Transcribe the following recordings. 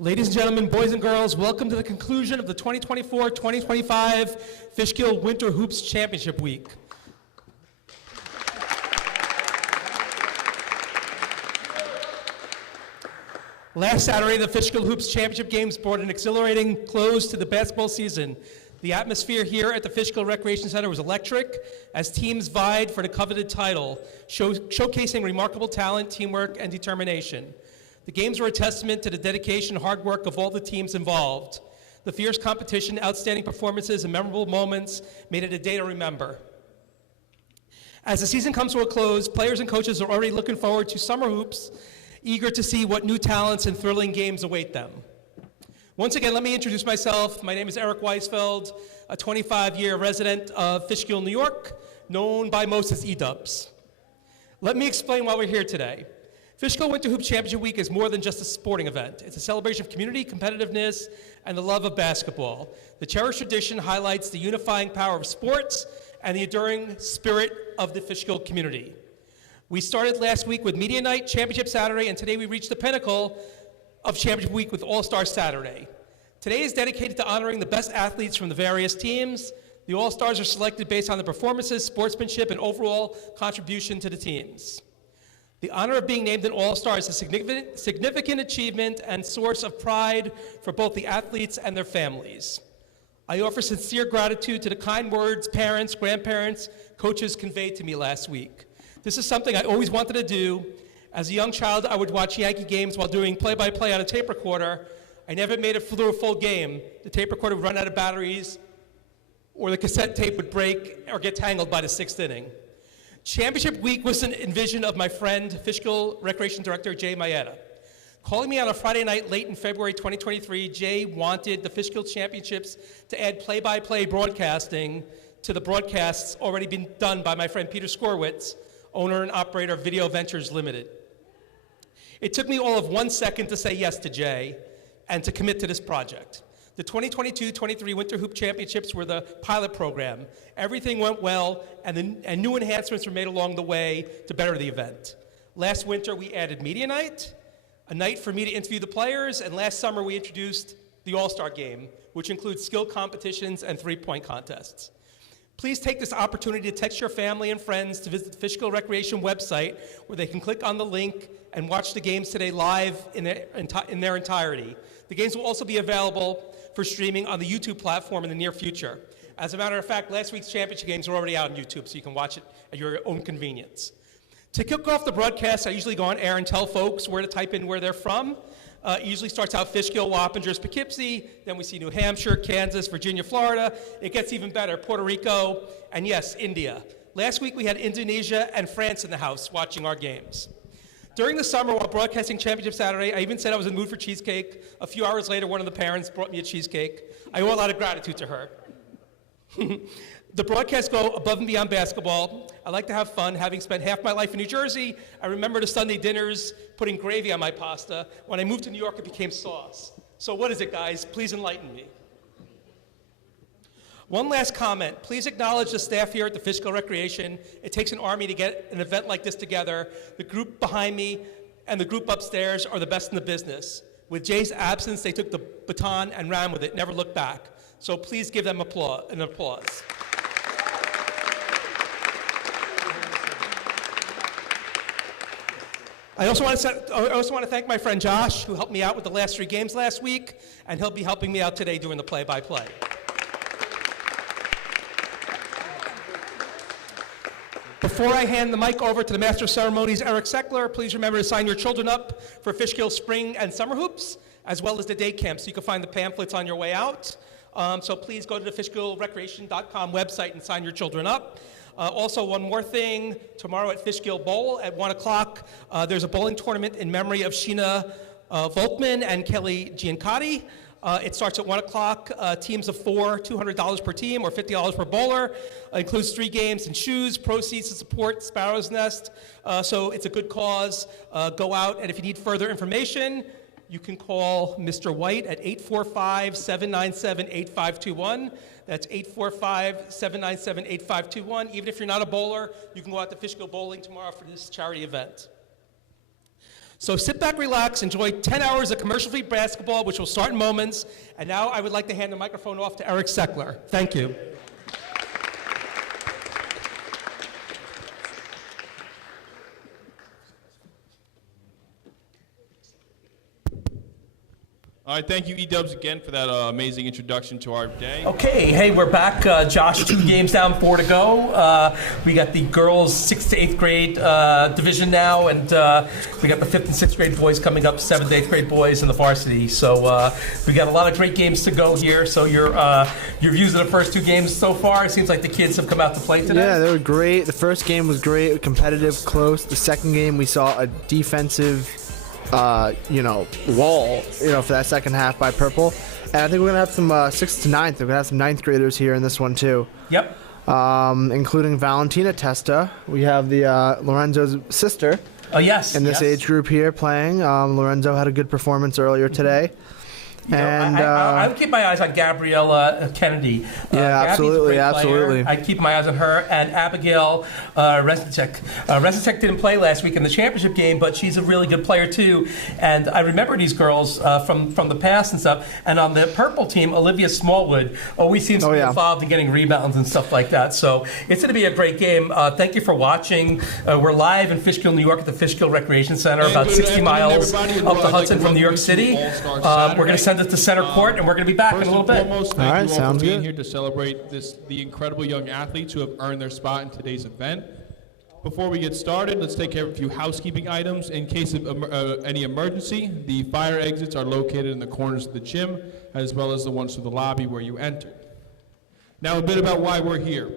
Ladies and gentlemen, boys and girls, welcome to the conclusion of the 2024-2025 Fishkill Winter Hoops Championship Week. Last Saturday, the Fishkill Hoops Championship Games brought an exhilarating close to the basketball season. The atmosphere here at the Fishkill Recreation Center was electric as teams vied for the coveted title, showcasing remarkable talent, teamwork, and determination. The games were a testament to the dedication and hard work of all the teams involved. The fierce competition, outstanding performances, and memorable moments made it a day to remember. As the season comes to a close, players and coaches are already looking forward to summer hoops, eager to see what new talents and thrilling games await them. Once again, let me introduce myself. My name is Eric Weisfeld, a 25-year resident of Fishkill, New York, known by most as E-Dubs. Let me explain why we're here today. Fishkill Winter Hoops Championship Week is more than just a sporting event. It's a celebration of community, competitiveness, and the love of basketball. The cherished tradition highlights the unifying power of sports and the enduring spirit of the Fishkill community. We started last week with Media Night, Championship Saturday, and today we reached the pinnacle of Championship Week with All-Star Saturday. Today is dedicated to honoring the best athletes from the various teams. The All-Stars are selected based on their performances, sportsmanship, and overall contribution to the teams. The honor of being named an All-Star is a significant achievement and source of pride for both the athletes and their families. I offer sincere gratitude to the kind words parents, grandparents, coaches conveyed to me last week. This is something I always wanted to do. As a young child, I would watch Yankee games while doing play-by-play on a tape recorder. I never made it through a full game. The tape recorder would run out of batteries, or the cassette tape would break or get tangled by the sixth inning. Championship Week was an envision of my friend, Fishkill Recreation Director Jay Maeda. Calling me on a Friday night late in February 2023, Jay wanted the Fishkill Championships to add play-by-play broadcasting to the broadcasts already been done by my friend Peter Skorwitz, owner and operator of Video Ventures Limited. It took me all of 1 second to say yes to Jay and to commit to this project. The 2022-23 Winter Hoop Championships were the pilot program. Everything went well, and new enhancements were made along the way to better the event. Last winter, we added Media Night, a night for me to interview the players, and last summer, we introduced the All-Star Game, which includes skill competitions and three-point contests. Please take this opportunity to text your family and friends to visit the Fishkill Recreation website, where they can click on the link and watch the games today live in their entirety. The games will also be available for streaming on the YouTube platform in the near future. As a matter of fact, last week's championship games are already out on YouTube, so you can watch it at your own convenience. To kick off the broadcast, I usually go on air and tell folks where to type in where they're from. It usually starts out Fishkill, Wappingers, Poughkeepsie, then we see New Hampshire, Kansas, Virginia, Florida. It gets even better, Puerto Rico, and yes, India. Last week we had Indonesia and France in the house watching our games. During the summer, while broadcasting Championship Saturday, I even said I was in the mood for cheesecake. A few hours later, one of the parents brought me a cheesecake. I owe a lot of gratitude to her. The broadcasts go above and beyond basketball. I like to have fun. Having spent half my life in New Jersey, I remember the Sunday dinners putting gravy on my pasta. When I moved to New York, it became sauce. So what is it, guys? Please enlighten me. One last comment. Please acknowledge the staff here at the Fishkill Recreation. It takes an army to get an event like this together. The group behind me and the group upstairs are the best in the business. With Jay's absence, they took the baton and ran with it, never looked back. So please give them an applause. I also want to thank my friend Josh, who helped me out with the last three games last week, and he'll be helping me out today doing the play-by-play. Before I hand the mic over to the Master of Ceremonies, Eric Seckler, please remember to sign your children up for Fishkill Spring and Summer Hoops, as well as the day camp, so you can find the pamphlets on your way out. So please go to the fishkillrecreation.com website and sign your children up. Also, one more thing, tomorrow at Fishkill Bowl at 1 o'clock, there's a bowling tournament in memory of Sheena Volkman and Kelly Giancotti. It starts at 1 o'clock, teams of 4, $200 per team or $50 per bowler. Includes 3 games and shoes, proceeds to support Sparrow's Nest. So it's a good cause. Go out, and if you need further information, you can call Mr. White at 845-797-8521. That's 845-797-8521. Even if you're not a bowler, you can go out to Fishkill Bowling tomorrow for this charity event. So sit back, relax, enjoy 10 hours of commercial-free basketball, which will start in moments. And now I would like to hand the microphone off to Eric Seckler. Thank you. All right, thank you, E-Dubs, again for that amazing introduction to our day. Okay, hey, we're back. Josh, 2 games down, 4 to go. We got the girls' 6th to 8th grade division now, and we got the 5th and 6th grade boys coming up, 7th to 8th grade boys in the varsity. So we got a lot of great games to go here. So your views of the first 2 games so far, it seems like the kids have come out to play today. Yeah, they were great. The first game was great, competitive, close. The second game, we saw a defensive wall, for that second half by Purple. And I think we're going to have some 6th to 9th. We're going to have some 9th graders here in this one, too. Yep. Including Valentina Testa. We have the Lorenzo's sister. Oh, yes. In this age group here playing. Lorenzo had a good performance earlier today. I would keep my eyes on Gabriella Kennedy. Yeah, absolutely. I'd keep my eyes on her and Abigail Resnicek. Resnicek didn't play last week in the championship game, but she's a really good player too. And I remember these girls from the past and stuff. And on the purple team, Olivia Smallwood always seems to be involved in getting rebounds and stuff like that. So it's going to be a great game. Thank you for watching. We're live in Fishkill, New York at the Fishkill Recreation Center, about 60 miles up the Hudson from New York City. We're going to send it to center court, and we're going to be back in a little bit. All right, sounds good. Here to celebrate the incredible young athletes who have earned their spot in today's event. Before we get started, let's take care of a few housekeeping items. In case of any emergency, the fire exits are located in the corners of the gym, as well as the ones to the lobby where you entered. Now, a bit about why we're here.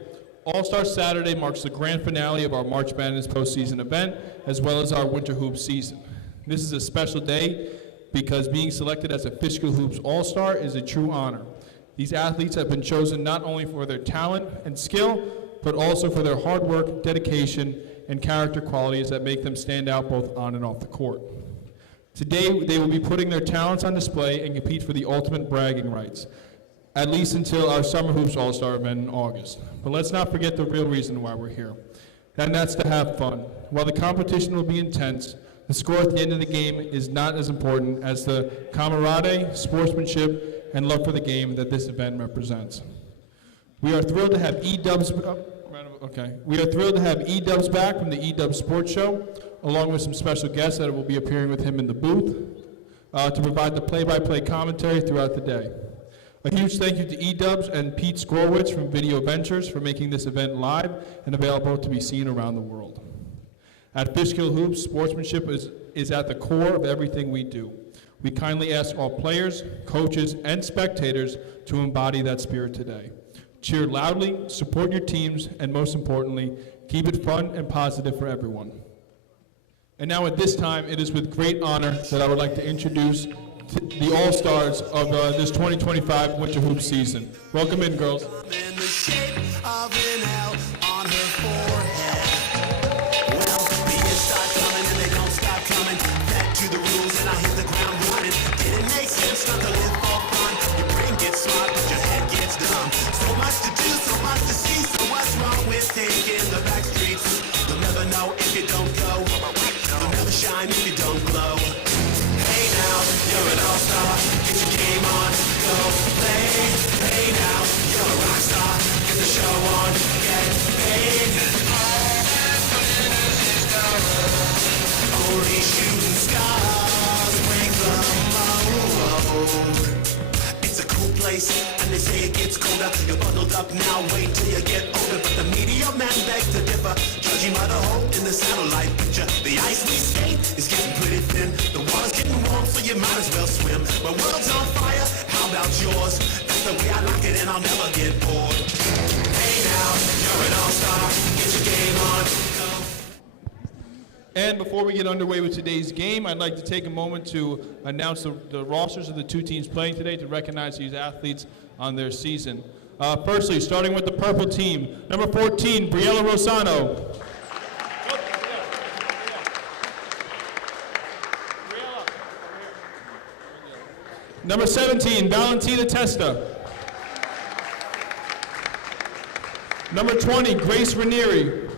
All-Star Saturday marks the grand finale of our March Madness postseason event, as well as our Winter Hoops season. This is a special day because being selected as a Fishkill Hoops All-Star is a true honor. These athletes have been chosen not only for their talent and skill, but also for their hard work, dedication, and character qualities that make them stand out both on and off the court. Today, they will be putting their talents on display and compete for the ultimate bragging rights, at least until our Summer Hoops All-Star event in August. But let's not forget the real reason why we're here, and that's to have fun. While the competition will be intense, the score at the end of the game is not as important as the camaraderie, sportsmanship, and love for the game that this event represents. We are thrilled to have E-Dubs. We are thrilled to have E-Dubs back from the E-Dubs Sports Show, along with some special guests that will be appearing with him in the booth to provide the play-by-play commentary throughout the day. A huge thank you to E-Dubs and Pete Skorwitz from Video Ventures for making this event live and available to be seen around the world. At Fishkill Hoops, sportsmanship is at the core of everything we do. We kindly ask all players, coaches, and spectators to embody that spirit today. Cheer loudly, support your teams, and most importantly, keep it fun and positive for everyone. And now at this time, it is with great honor that I would like to introduce the All-Stars of this 2025 Winter Hoops season. Welcome in, girls. If you don't glow, hey now, you're an all-star. Get your game on, go play. Hey now, you're a rock star. Get the show on, get paid. Only shooting stars break the mold. It's a cool place, and they say it gets colder. You're bundled up now, wait till you get older. But the media man begs to differ, judging by the hole in the satellite picture. The ice we skate is getting pretty thin. The water's getting warm, so you might as well swim. My world's on fire, how about yours? That's the way I like it, and I'll never get bored. Hey now, you're an all-star. Get your game on, go. And before we get underway with today's game, I'd like to take a moment to announce the rosters of the 2 teams playing today to recognize these athletes on their season. Firstly, starting with the purple team, number 14, Briella Rosano. Number 17, Valentina Testa. Number 20, Grace Ranieri.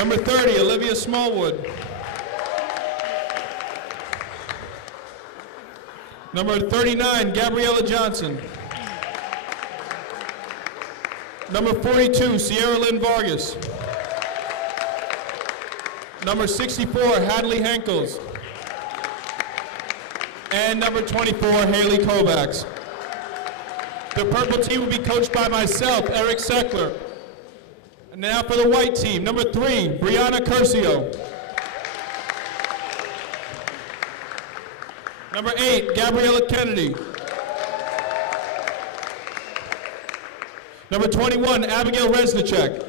Number 30, Olivia Smallwood. Number 39, Gabriella Johnson. Number 42, Sierra Lynn Vargas. Number 64, Hadley Henkels. And number 24, Haley Kovacs. The purple team will be coached by myself, Eric Seckler. And now for the white team, number 3, Brianna Curcio. Number 8, Gabriella Kennedy. Number 21, Abigail Resnicek.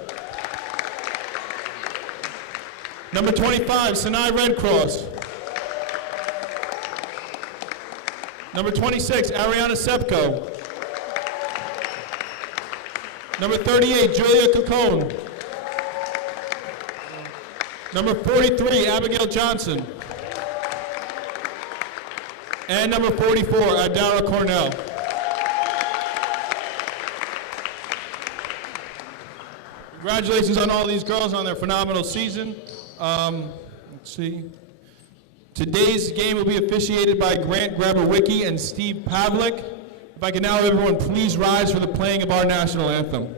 Number 25, Sinai Redcross. Number 26, Ariana Sepko. Number 38, Julia Cacone. Number 43, Abigail Johnson. And number 44, Adara Cornell. Congratulations on all these girls on their phenomenal season. Let's see. Today's game will be officiated by Grant Grabarwicki and Steve Pavlik. If I can now have everyone please rise for the playing of our national anthem.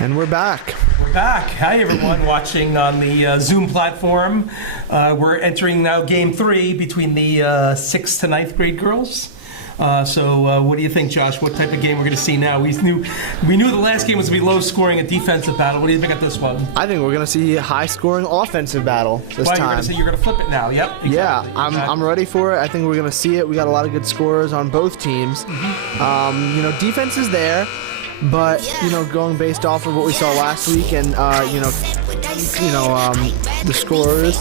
And we're back. We're back. Hi, everyone watching on the Zoom platform. We're entering now Game 3 between the 6th to 9th grade girls. So what do you think, Josh? What type of game we're going to see now? We knew the last game was going to be low scoring, a defensive battle. What do you think of this one? I think we're going to see a high scoring offensive battle this time. You're going to flip it now. Yep. Exactly. Yeah, I'm ready for it. I think we're going to see it. We got a lot of good scorers on both teams. Defense is there. But, going based off of what we saw last week and, the scores,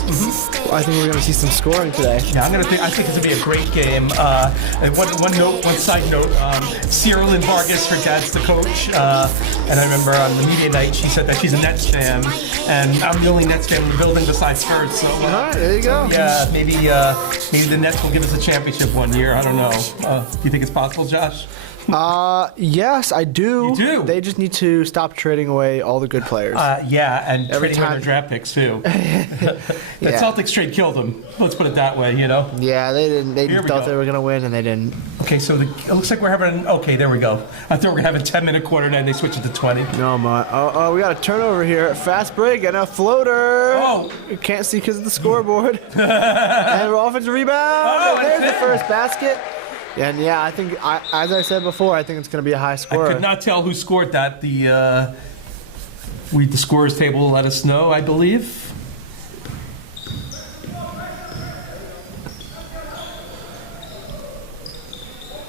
I think we're going to see some scoring today. Yeah, I think it's going to be a great game. And one side note, Sierra Lynn Vargas, her dad's the coach. And I remember on the media night, she said that she's a Nets fan. And I'm the only Nets fan in the building besides her. So, all right, there you go. Yeah, maybe the Nets will give us a championship one year. I don't know. Do you think it's possible, Josh? Yes, I do. You do? They just need to stop trading away all the good players. And Every trading away time- their draft picks too. Yeah. The Celtics trade killed them. Let's put it that way, Yeah, they didn't. They Here we thought go. they were gonna win, and they didn't. Okay, so it looks like we're having. Okay, there we go. I thought we were gonna have a 10-minute quarter, and then they switched it to 20. No, man. Oh, we got a turnover here. Fast break and a floater. Oh. You can't see because of the scoreboard. And offensive rebound. Oh, And there's that's the it. first basket. And yeah, I think, as I said before, I think it's going to be a high I score. could not tell who scored that. The scorers table will let us know, I believe.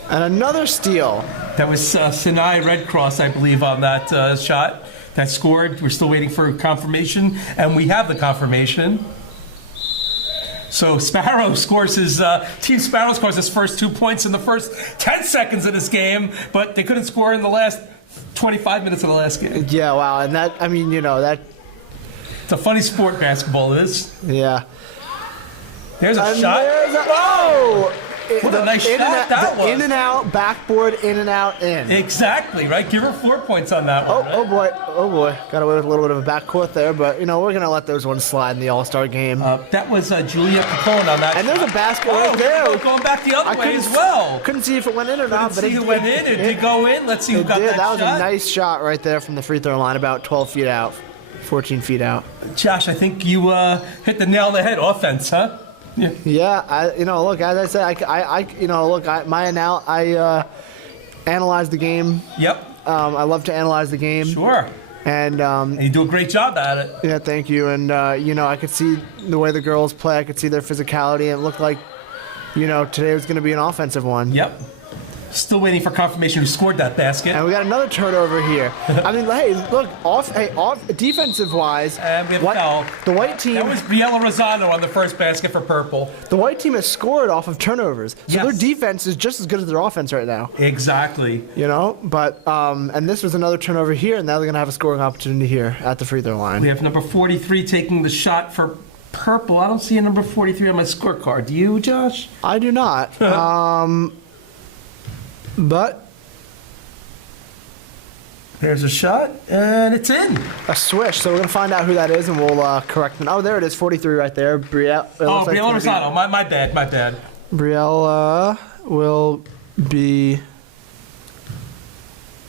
And another steal. That was Sinai Redcross, I believe, on that shot that scored. We're still waiting for confirmation, and we have the confirmation. So Sparrow scores Team Sparrow scores his first 2 points in the first 10 seconds of this game, but they couldn't score in the last 25 minutes of the last game. Yeah, wow. And that, that, It's a funny sport, basketball is. yeah. There's a And shot. oh! What a nice shot that was. In and out, backboard, in and out, in. Exactly, right? Give her 4 points on that one. Oh boy, oh boy. Got away with a little bit of a backcourt there, but, we're going to let those ones slide in the All-Star game. That was Julia Capone on that And there's shot. a basket Oh, right there. Going back the other I way couldn't as well. Couldn't see if it went in or not, but See who went in. It did go in. Let's see who got that shot. That was a nice shot right there from the free throw line, about 12 feet out, 14 feet out. Josh, I think you hit the nail on the head. Offense, huh? Yeah. Yeah, look, as I said, I analyze the game. Yep. I love to analyze the game. Sure. And And you do a great job at it. yeah, thank you. And I could see the way the girls play. I could see their physicality, and it looked like, today was going to be an offensive one. Yep. Still waiting for confirmation who scored that basket. And we got another turnover here. I mean, hey, look, defensive wise, And we have a foul. the white team. That was Briella Rosano on the first basket for purple. The white team has scored off of turnovers, so their Yes. defense is just as good as their offense right now. Exactly. But and this was another turnover here, and now they're gonna have a scoring opportunity here at the free throw line. We have number 43 taking the shot for purple. I don't see a number 43 on my scorecard. Do you, Josh? I do not. But There's a shot, and it's in. a swish, so we're gonna find out who that is, and we'll correct them. Oh, there it is, 43 right there. Brielle. Oh, Briella Rosano. My bad. Brielle will be.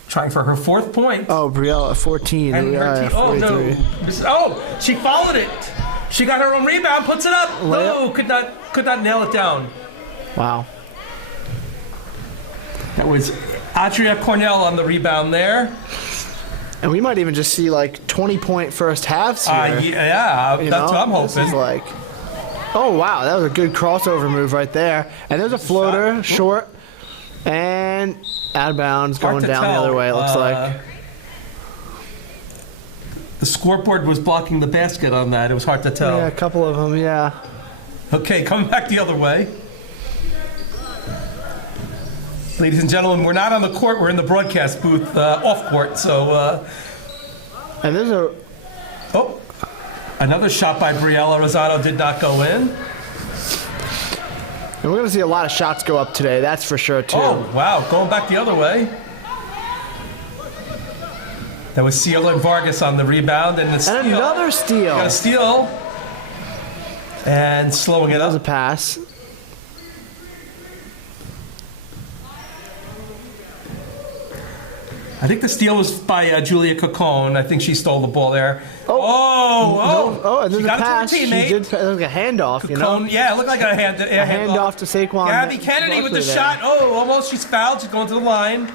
Trying for her 4th point. Oh, Brielle at 14. And her team, oh, no. 43. Oh, she followed it. She got her own rebound, puts it up. No, Layup. could not nail it down. Wow. That was Adria Cornell on the rebound there. And we might even just see like 20-point first halves here. Yeah, that's what I'm This is hoping. like, oh wow, that was a good crossover move right there. And there's a floater, short, and out of bounds, Hard going to down the tell. other way. It looks like. The scoreboard was blocking the basket on that. It was hard to tell. Yeah, a couple of them. Yeah. Okay, coming back the other way. Ladies and gentlemen, we're not on the court. We're in the broadcast booth, off court. So, And there's a. another shot by Briella Rosano did not go in. And we're gonna see a lot of shots go up today. That's for sure too. Oh, wow, going back the other way. That was Seal and Vargas on the rebound, and the steal. And another steal. Got a steal. And slowing it That was a up. pass. I think the steal was by Julia Cocone. I think she stole the ball there. Oh, and she there's a got pass. it to She her teammate. did. It was like a handoff, Cocone, yeah, it looked like a handoff to Saquon. Gabby Kennedy with the Barkley there. shot. Oh, almost. She's fouled. She's going to the line.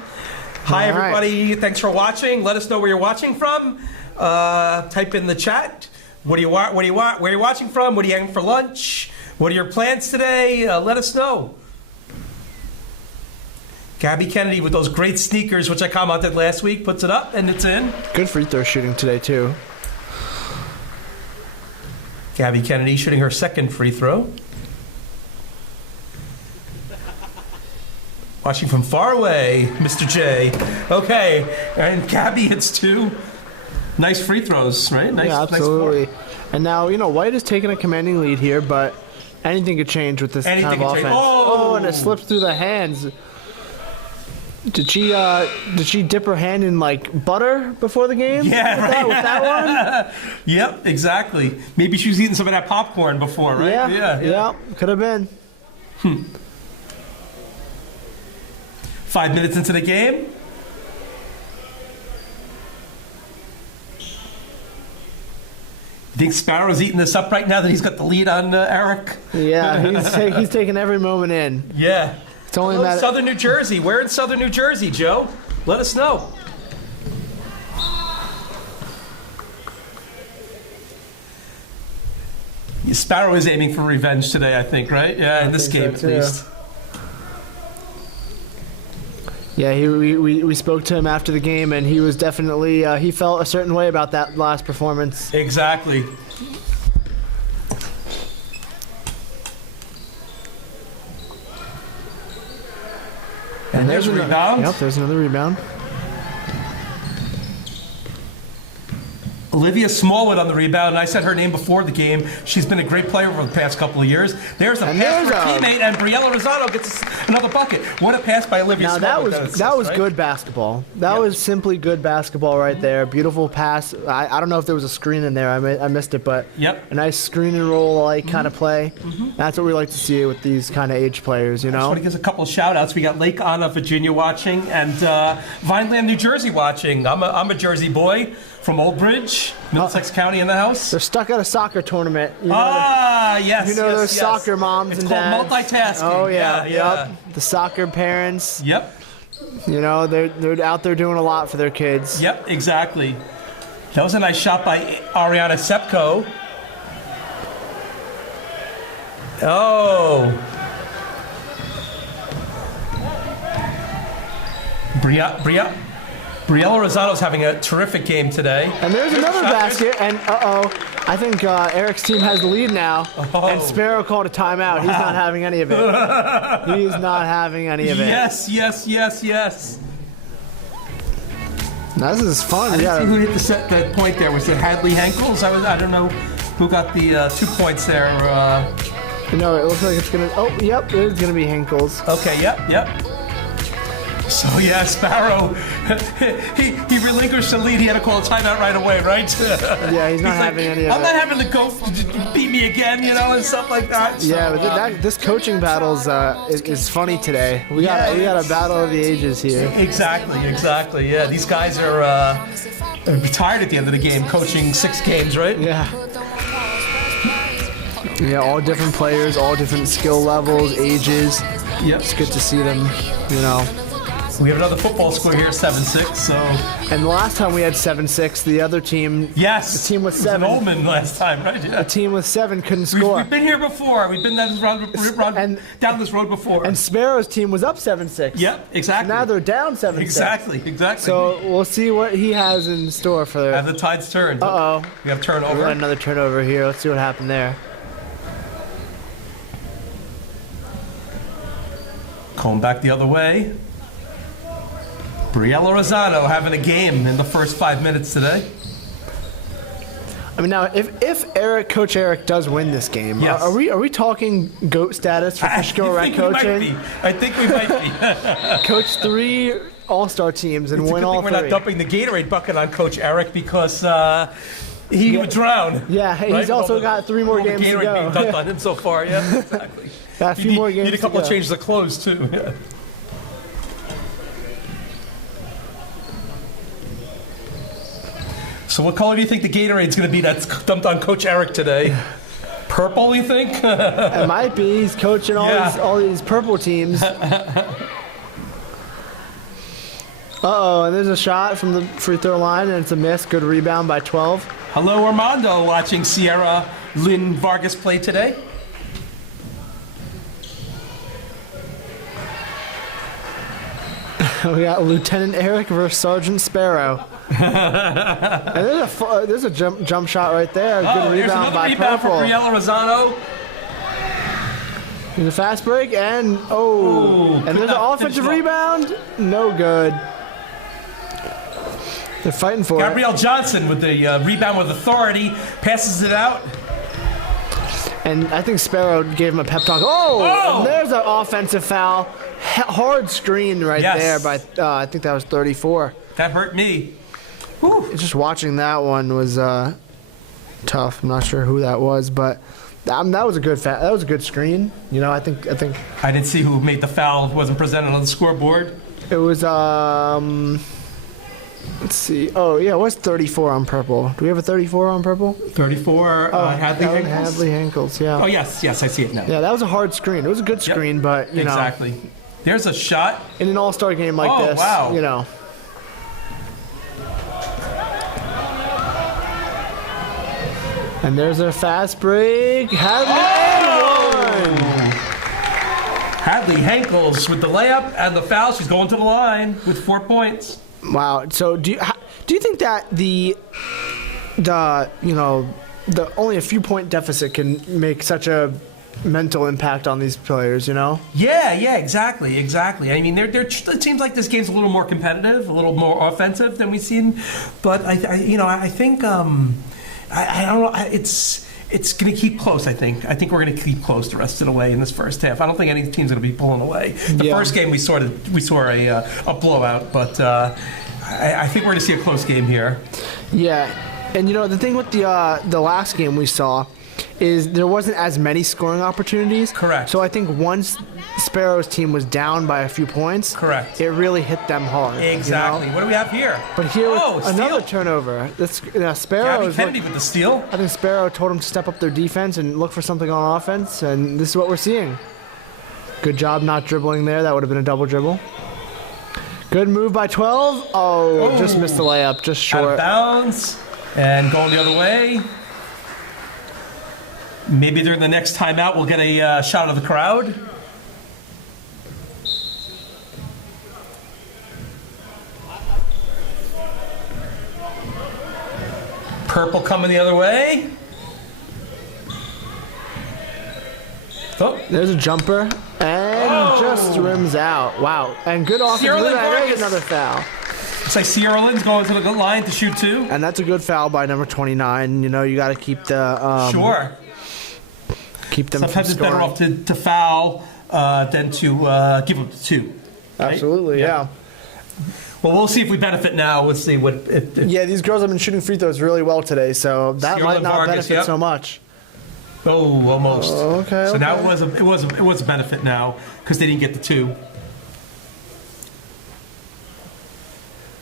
Hi, All right. everybody. Thanks for watching. Let us know where you're watching from. Type in the chat. What do you want? Where are you watching from? What are you having for lunch? What are your plans today? Let us know. Gabby Kennedy with those great sneakers, which I commented last week, puts it up, and it's in. Good free throw shooting today too. Gabby Kennedy shooting her second free throw. Watching from far away, Mr. J. Okay, and Gabby hits 2. Nice free throws, right? Nice, Yeah, absolutely. And now, White is taking a commanding lead here, but anything could change with this Anything kind of could change. offense. Oh! And it slips through the hands. Did she dip her hand in like butter before the game? Yeah, with that one? Yep, exactly. Maybe she was eating some of that popcorn before, right? Yeah. Could have been. 5 minutes into the game. You think Sparrow's eating this up right now that he's got the lead on Eric? Yeah, he's taking every moment in. Yeah. It's only a Hello, matter. Southern New Jersey. Where in Southern New Jersey, Joe? Let us know. Sparrow is aiming for revenge today, I think, right? Yeah, in this game think so, at too. least. Yeah, we spoke to him after the game, and he was definitely he felt a certain way about that last performance. Exactly. And there's a rebound. Yep, there's another rebound. Olivia Smallwood on the rebound, and I said her name before the game. She's been a great player over the past couple of years. There's a pass for a teammate, and Briella Rosado gets another bucket. What a pass by Olivia Smallwood. That was good basketball. That was simply good basketball right there. Beautiful pass. I don't know if there was a screen in there. I missed it, but a nice screen and roll like kind of play. That's what we like to see with these kind of age players, you know. I just want to give us a couple of shout outs. We got Lake Anna, Virginia watching, and Vineland, New Jersey watching. I'm a Jersey boy from Old Bridge, Middlesex County in the house. They're stuck at a soccer tournament. Yes. You know those soccer moms and dads. It's called multitasking. Oh yeah. Yep. The soccer parents. Yep. You know, they're out there doing a lot for their kids. Yep, exactly. That was a nice shot by Ariana Sepko. Oh. Briella Rosado's having a terrific game today. And there's another basket, and I think Eric's team has the lead now. And Sparrow called a timeout. He's not having any of it. He's not having any of it. Yes. Now, this is fun. I didn't see who hit the point there. Was it Hadley Henkels? I don't know who got the 2 points there. No, it looks like it's going to... Oh, yep, it is going to be Henkels. Okay, yep. So, yeah, Sparrow, he relinquished the lead. He had to call a timeout right away, right? Yeah, he's not having any of it. I'm not having to go beat me again, you know, and stuff like that. So, yeah, but this coaching battle is funny today. We got a battle of the ages here. Exactly. Yeah, these guys are retired at the end of the game, coaching 6 games, right? Yeah. Yeah, all different players, all different skill levels, ages. Yep. It's good to see them, you know. We have another football score here, 7-6, so... And the last time we had 7-6, the other team... Yes! The team with 7... It was an Ullman last time, right? Yeah. The team with 7 couldn't score. We've been here before. We've been down this road before. And Sparrow's team was up 7-6. Yep, exactly. So now they're down 7-6. Exactly. So we'll see what he has in store for... Have the tides turned. Uh-oh. We have turnover. We got another turnover here. Let's see what happened there. Going back the other way. Briella Rosado having a game in the first 5 minutes today. I mean, now, if Coach Eric does win this game, yes. are we talking GOAT status for Fishkill Rec coaching? I think we might be. Coach 3 All-Star teams and win all 3. We're not dumping the Gatorade bucket on Coach Eric because he would drown. Yeah, right? he's also got 3 more games to go. Gatorade being dumped on him so far, yeah, exactly. Got a few more games need a couple of changes of clothes, too. Yeah. So what color do you think the Gatorade's going to be that's dumped on Coach Eric today? Purple, you think? It might be. He's coaching all these purple teams. Uh-oh, and there's a shot from the free throw line, and it's a miss. Good rebound by 12. Hello, Armando, watching Sierra Lynn Vargas play today. We got Lieutenant Eric versus Sergeant Sparrow. And there's a jump shot right there. Good rebound by Purple. For Briella Rosado. There's a fast break and and there's an offensive rebound. No good. They're fighting for Gabrielle Johnson with the rebound with authority, passes it out. And I think Sparrow gave him a pep talk. And there's an offensive foul. Hard screen right there by, I think that was 34. That hurt me. Whew. Just watching that one was tough. I'm not sure who that was, but that was a good that was a good screen. You know, I think I didn't see who made the foul. It wasn't presented on the scoreboard. It was let's see. Oh yeah, it was 34 on purple. Do we have a 34 on purple? 34 Hadley Henkels. Hadley Henkels, yeah. Oh yes, I see it now. Yeah, that was a hard screen. It was a good screen, but you know. Exactly. There's a shot in an all-star game like this. Wow. You know. And there's a fast break. Hadley Hadley Henkels with the layup and the foul. She's going to the line with 4 points. Wow. So do you think that the only a few point deficit can make such a mental impact on these players, you know? Yeah, exactly. I mean, it seems like this game's a little more competitive, a little more offensive than we've seen. But I think I don't know. It's going to keep close. I think we're going to keep close the rest of the way in this first half. I don't think any team's going to be pulling away. The first game we saw a blowout, but I think we're going to see a close game here. Yeah, and the thing with the last game we saw is there wasn't as many scoring opportunities. Correct. So I think once Sparrow's team was down by a few points, correct, it really hit them hard. Exactly. What do we have here? But here, another turnover. Sparrow. Gabby Kennedy with the steal. I think Sparrow told him to step up their defense and look for something on offense, and this is what we're seeing. Good job not dribbling there. That would have been a double dribble. Good move by 12. Oh, just missed the layup, just short. Out of bounds and going the other way. Maybe during the next timeout we'll get a shot of the crowd. Purple coming the other way. Oh. There's a jumper and just rims out. Wow. And good offense. There's another foul. Looks like Sierra Lynn's going to the line to shoot two. And that's a good foul by number 29. You got to keep the sure. Keep them. Sometimes it's better off to foul than to give them two. Right? Absolutely, yeah. Well, we'll see if we benefit now. Let's see what. Yeah, these girls have been shooting free throws really well today, so that might not benefit so much. Oh, almost. Okay. So now it was a benefit now because they didn't get the two.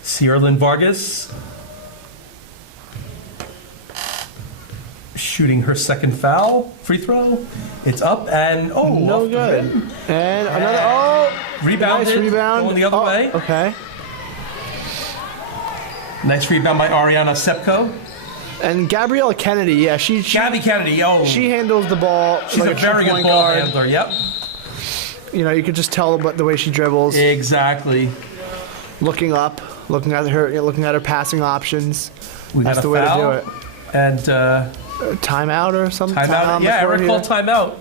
Sierra Lynn Vargas shooting her second foul free throw. It's up and no good. And another rebounded. Nice rebound. Going the other way. Okay. Nice rebound by Ariana Sepko. And Gabriella Kennedy, Gabby Kennedy, she handles the ball. She's a very good ball handler. Yep. You could just tell the way she dribbles. Exactly. Looking up, looking at her passing options. That's the way to do it. And timeout or something. Timeout. Yeah, Eric called timeout.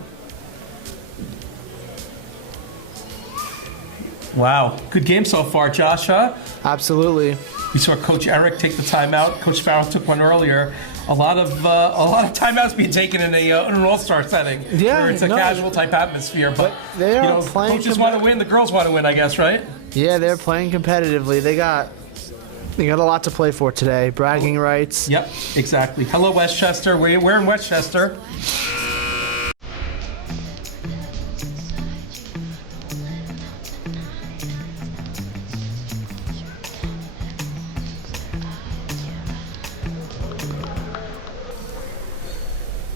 Wow, good game so far, Josh. Huh? Absolutely. We saw Coach Eric take the timeout. Coach Sparrow took one earlier. A lot of timeouts being taken in an all-star setting. Yeah, where it's a casual type atmosphere. But they are playing. Coaches want to win. The girls want to win, I guess, right? Yeah, they're playing competitively. They got a lot to play for today. Bragging rights. Yep, exactly. Hello, Westchester. We're in Westchester.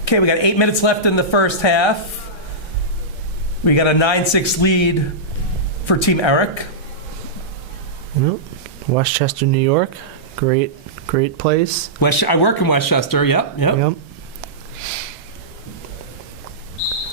Okay, we got 8 minutes left in the first half. We got a 9-6 lead for Team Eric. Yep. Westchester, New York. Great place. I work in Westchester, yep. Yep.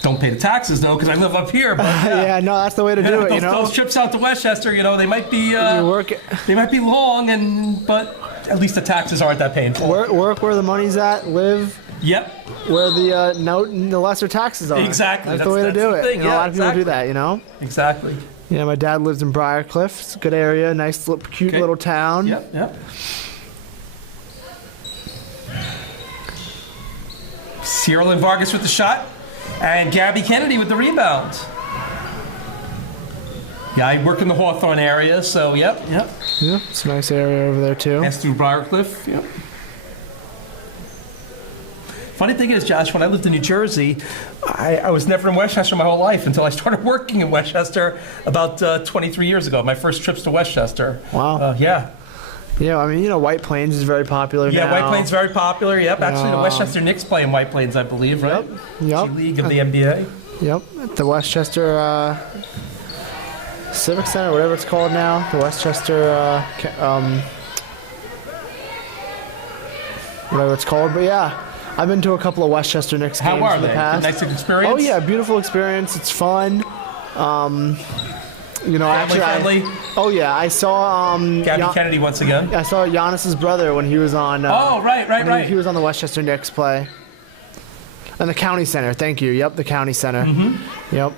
Don't pay the taxes, though, because I live up here. But, yeah, no, that's the way to do it, Those trips out to Westchester, they might be they might be long, but at least the taxes aren't that painful. Work where the money's at, live. Yep. Where the lesser taxes are. Exactly. That's the way to do it. Thing. A lot of people do that, Exactly. Yeah, my dad lives in Briarcliff. It's a good area, nice, cute little town. Yep. Sierra Lynn Vargas with the shot, and Gabby Kennedy with the rebound. Yeah, I work in the Hawthorne area, so yep. Yeah, it's a nice area over there too. That's through Briarcliff. Yep. Funny thing is, Josh, when I lived in New Jersey, I was never in Westchester my whole life until I started working in Westchester about 23 years ago. My first trips to Westchester. Wow. Yeah. Yeah, I mean, White Plains is very popular now. Yeah, White Plains is very popular. Yep. Actually, the Westchester Knicks play in White Plains, I believe, right? Yep. G-League of the NBA. Yep. At the Westchester Civic Center, whatever it's called now. The Westchester, whatever it's called. But yeah. I've been to a couple of Westchester Knicks games in the past. Nice experience? Oh, yeah, beautiful experience. It's fun. Family. Oh, yeah, I saw... Gabby Kennedy once again. I saw Giannis's brother when he was on... right. He was on the Westchester Knicks play. And the county center. Thank you. Yep, the county center. Yep.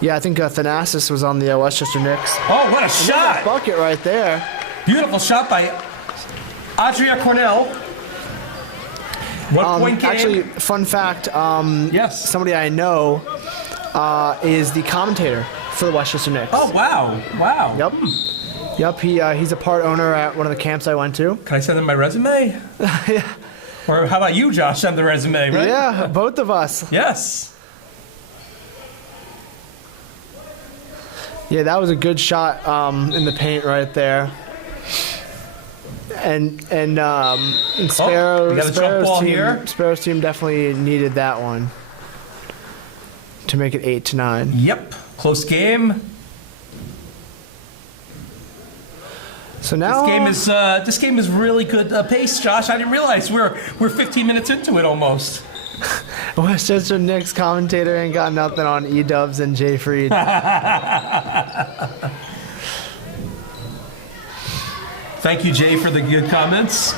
Yeah, I think Thanasis was on the Westchester Knicks. Oh, what a shot! Bucket right there. Beautiful shot by Adria Cornell. 1 point game. Actually, fun fact. Yes. Somebody I know is the commentator for the Westchester Knicks. Oh, wow. Wow. Yep. Yep. He's a part owner at one of the camps I went to. Can I send him my resume? Yeah. Or how about you, Josh, send the resume, right? Yeah, both of us. Yes. Yeah, that was a good shot in the paint right there. And Sparrow, we got a jump ball here. Sparrow's team definitely needed that one to make it 8-9. Yep. Close game. So now This game is really good pace, Josh. I didn't realize we're 15 minutes into it almost. Westchester Knicks commentator ain't got nothing on E-Dubs and Jay Freed. Thank you, Jay, for the good comments.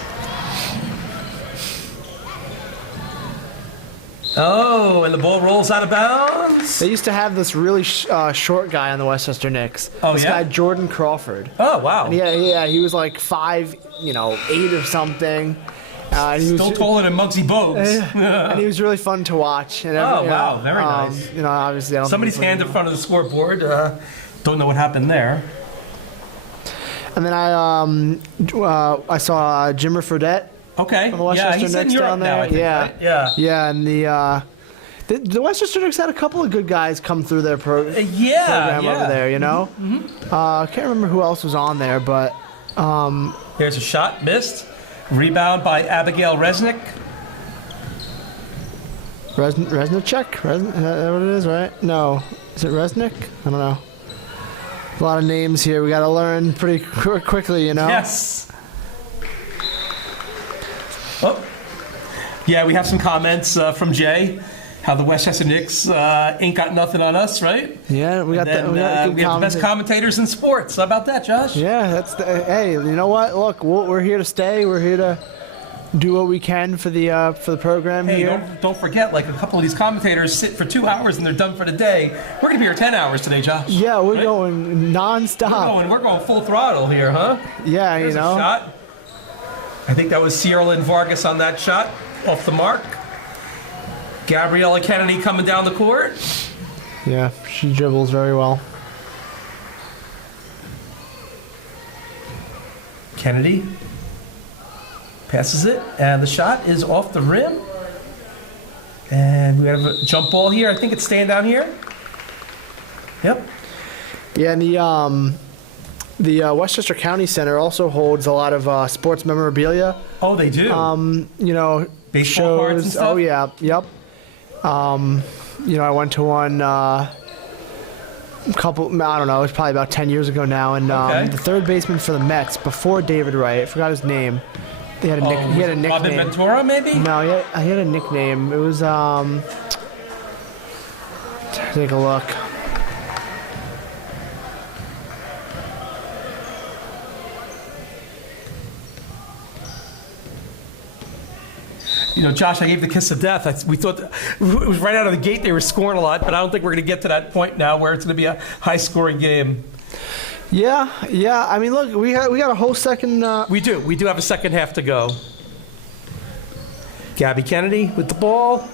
Oh, and the ball rolls out of bounds. They used to have this really short guy on the Westchester Knicks. Oh, this yeah? guy, Jordan Crawford. Oh, wow. And yeah, he was like 5'8" or something. He Still taller than Muggsy Bogues. And he was really fun to watch. And wow, very nice. Obviously, I don't Somebody's think hand in front of the scoreboard. Don't know what happened there. And then I saw Jimmer Fredette. Okay. On the Westchester he's in Knicks Europe down now, there. I think, right? Yeah. Yeah, and the Westchester Knicks had a couple of good guys come through their program over there. You know. I can't remember who else was on there, but Here's a shot missed. Rebound by Abigail Resnick. Resnicek? Is that what it is, right? No. Is it Resnick? I don't know. A lot of names here. We got to learn pretty quickly, you know? Yes. Oh. Yeah, we have some comments from Jay. How the Westchester Knicks ain't got nothing on us, right? Yeah, we got we have the best commentators in sports. How about that, Josh? Yeah, hey, you know what? Look, we're here to stay. We're here to do what we can for the program here. Don't forget, like a couple of these commentators sit for 2 hours and they're done for the day. We're gonna be here 10 hours today, Josh. Yeah, we're going nonstop. We're going full throttle here, huh? Yeah, Here's a shot. I think that was Sierra Lynn Vargas on that shot, off the mark. Gabriella Kennedy coming down the court. Yeah, she dribbles very well. Kennedy passes it, and the shot is off the rim. And we have a jump ball here. I think it's staying down here. Yep. Yeah, and the Westchester County Center also holds a lot of sports memorabilia. Oh, they do? You know, baseball cards and stuff? Oh, yeah, yep. You know, I went to one I don't know, it was probably about 10 years ago now, and the third baseman for the Mets, before David Wright, I forgot his name. He had a nickname. Robin Ventura, maybe? No, he had a nickname. It was, take a look. You know, Josh, I gave the kiss of death. We thought it was right out of the gate they were scoring a lot, but I don't think we're going to get to that point now where it's going to be a high-scoring game. Yeah. I mean, look, we got a whole second. We do have a second half to go. Gabby Kennedy with the ball.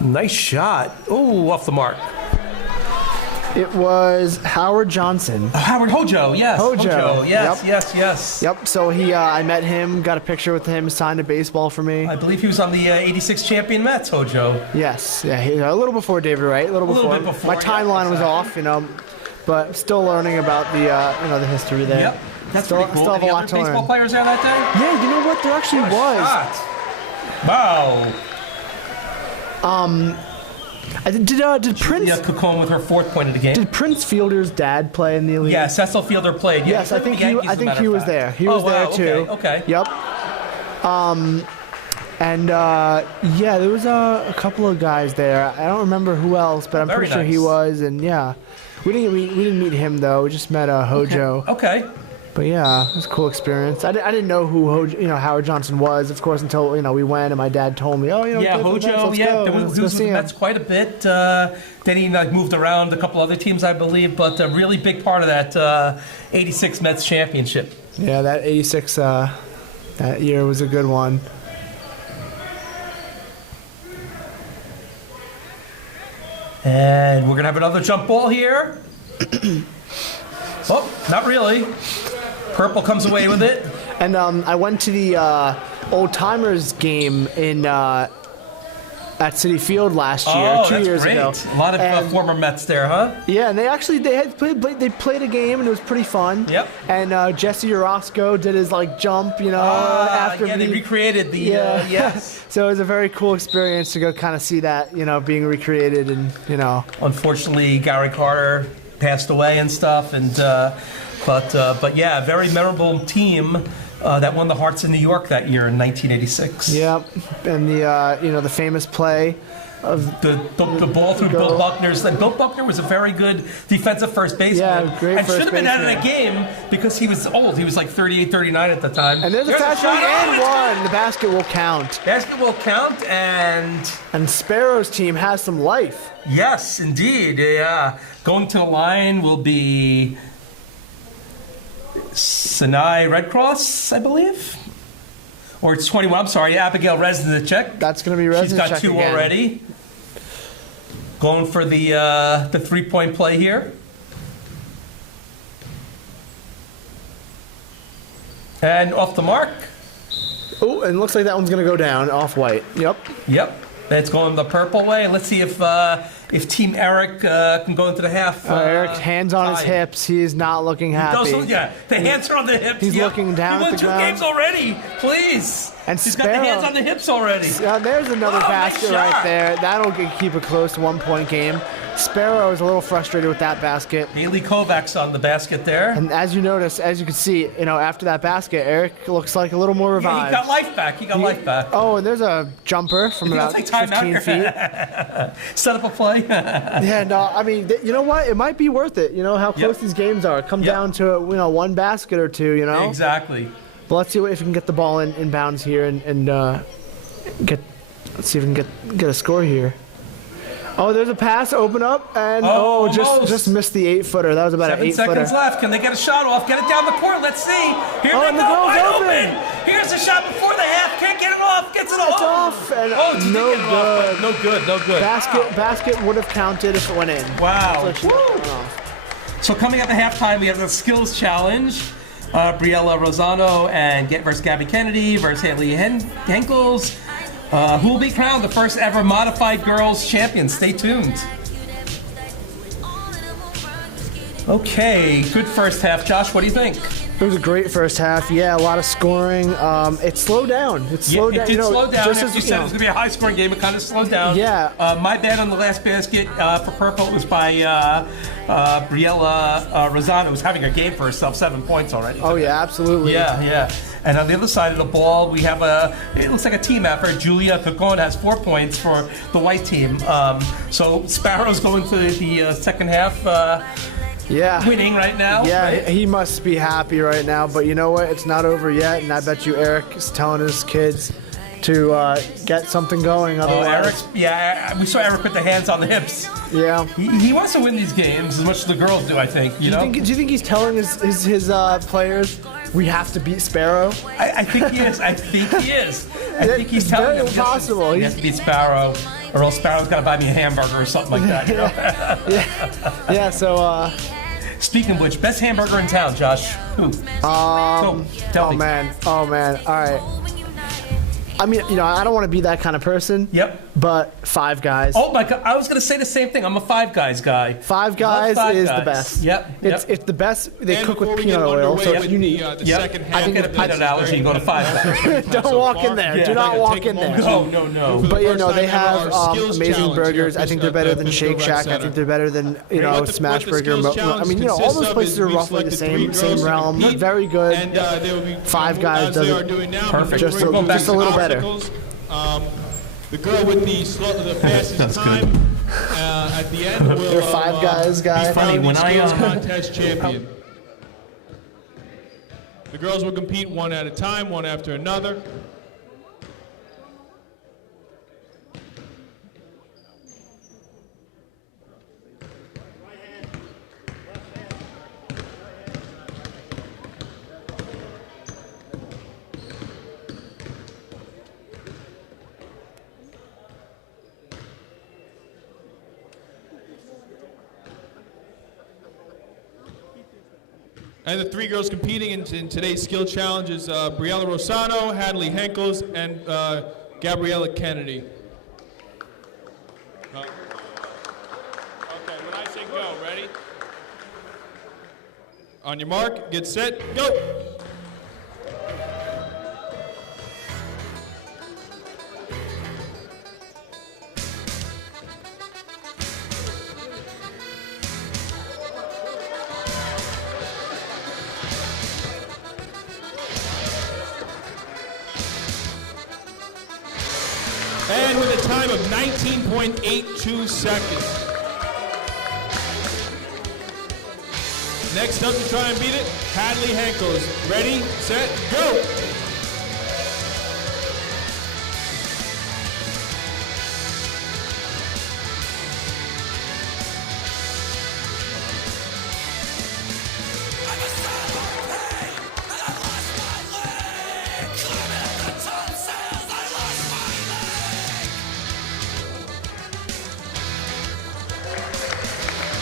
Nice shot. Oh, off the mark. It was Howard Johnson. Oh, Howard Hojo, yes. Hojo. Yes. Yep. So I met him, got a picture with him, signed a baseball for me. I believe he was on the '86 champion Mets, Hojo. Yes. Yeah. A little before David Wright. A little bit before. My timeline was off, you know, but still learning about the history there. Yep. That's still, pretty cool. Still have Any a lot other to baseball learn. players there that day? Yeah. You know what? There actually was. Shot. Wow. Did Prince? Yeah, Cacone with her fourth point of the game. Did Prince Fielder's dad play in the league? Yeah, Cecil Fielder played. Yeah, Yes, I think he was there. He was there too. Okay. Yep. And there was a couple of guys there. I don't remember who else, but I'm pretty sure he was. And yeah, we didn't meet him though. We just met Hojo. Okay. But yeah, it was a cool experience. I didn't know who Howard Johnson was, of course, until we went and my dad told me, Yeah, go to the Mets, Hojo, let's yeah, go, he let's was go with see the him." Mets quite a bit. Then he moved around a couple other teams, I believe, but a really big part of that 86 Mets championship. Yeah, that 86 that year was a good one. And we're going to have another jump ball here. Oh, not really. Purple comes away with it. And I went to the Old Timers game at City Field last year, 2 years great. ago. A lot of former Mets there, huh? Yeah, and they played a game and it was pretty fun. Yep. And Jesse Orozco did his jump, after they recreated the yes. So it was a very cool experience to go kind of see that, being recreated and Unfortunately, Gary Carter passed away and stuff, and but yeah, a very memorable team that won the Hearts in New York that year in 1986. Yep, and the famous play of the ball through Bill Buckner's. Bill Buckner was a very good defensive first baseman. Yeah, great and first should have been out of baseman. the game because he was old. He was like 38, 39 at the time. And there's a fast break and one. The basket will count. Basket will count, and Sparrow's team has some life. yes, indeed. Yeah, going to the line will be Sinai Red Cross, I believe. Or it's 21, I'm sorry, Abigail Reznicek. That's going to be She's got Reznicek two again. already. Going for the three-point play here. And off the mark. Oh, and looks like that one's going to go down off white. Yep. Yep. That's going the purple way. Let's see if Team Eric can go into the half. Eric, hands on his tied. hips. He is not looking happy. Yeah, the hands are on the hips. He's Yep. looking down He at won the two ground. games already. Please. And He's got the Sparrow- hands on the hips already. There's another Oh, basket nice right shot. there. That'll keep it close, 1-point game. Sparrow is a little frustrated with that basket. Haley Kovacs on the basket there. And as you notice, as you can see, after that basket, Eric looks like a little more Yeah, revived. he got life back. He got life back. Oh, and there's a jumper from He'll about take time out 15 here. feet. Set up a play. Yeah, no, I mean, you know what? It might be worth it. You know how close Yep. these games are. Come Yep. down to one basket or two. Exactly. But let's see if we can get the ball in bounds here and get. Let's see if we can get a score here. Oh, there's a pass. Open up and almost. just missed the 8-footer. That was about 7 an 8-footer. seconds left. Can they get a shot off? Get it down the court. Let's see. Here Oh, they and go. the goal's Wide open. open. Here's a shot before the half. Can't get it off. Gets it It's off. off and She did no get it off, good. but no good. Basket would have counted if it went in. Wow. So she Woo. went off. So coming up at halftime, we have the skills challenge. Briella Rosano and versus Gabby Kennedy versus Haley Henkels. Who will be crowned the first ever modified girls champion? Stay tuned. Okay, good first half. Josh, what do you think? It was a great first half. Yeah, a lot of scoring. It slowed down. It slowed down. It did slow down. Just As as you said, it was going to be a high-scoring game. It kind of slowed down. Yeah. My bet on the last basket for Purple was by Briella Rosano, who's having a game for herself, 7 points already. Oh yeah, absolutely. Yeah. And on the other side of the ball, we have it looks like a team effort. Julia Picon has 4 points for the white team. So Sparrow's going to the second half Yeah. winning right now. Yeah, right? he must be happy right now. But you know what? It's not over yet, and I bet you Eric is telling his kids to get something going. Oh, Otherwise, Eric, we saw Eric with the hands on the hips. yeah. He wants to win these games as much as the girls do, I think. You know? Do you think he's telling his players we have to beat Sparrow? I think he is. I think he's It's telling very them possible. he has to beat Sparrow, or else Sparrow's got to buy me a hamburger or something like that. You know? Yeah. So. Speaking of which, best hamburger in town, Josh. Who? Tell Oh me. man. All right. I mean, I don't want to be that kind of person. Yep. But Five Guys. Oh my God! I was gonna say the same thing. I'm a Five Guys guy. Five Guys Five is Guys. the best. Yep. It's the best. They And cook with before we get peanut oil, so underway it's with unique. The Yep. second I half don't get a of peanut this allergy. You go to Five Guys. Don't walk in there. Do not walk in there. No. But they have amazing burgers. I think they're better than Shake Shack. I think they're better than Smash Burger. I mean, all those places are roughly the same realm. Very good. Five Guys does it Perfect. just a little better. The girl with the fastest time at the end will You're a Five Guys guy. Funny when I contest champion. The girls will compete one at a time, one after another. And the three girls competing in today's skill challenge is Briella Rosano, Hadley Henkels, and Gabriella Kennedy. Okay, when I say go, ready? On your mark, get set, go! And with a time of 19.82 seconds. Next up to try and beat it, Hadley Henkels. Ready, set, go!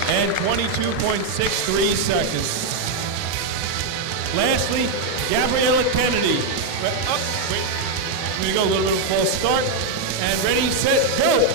And 22.63 seconds. Lastly, Gabriella Kennedy. Oh, wait. Here we go, a little bit of a false start. And ready, set, go!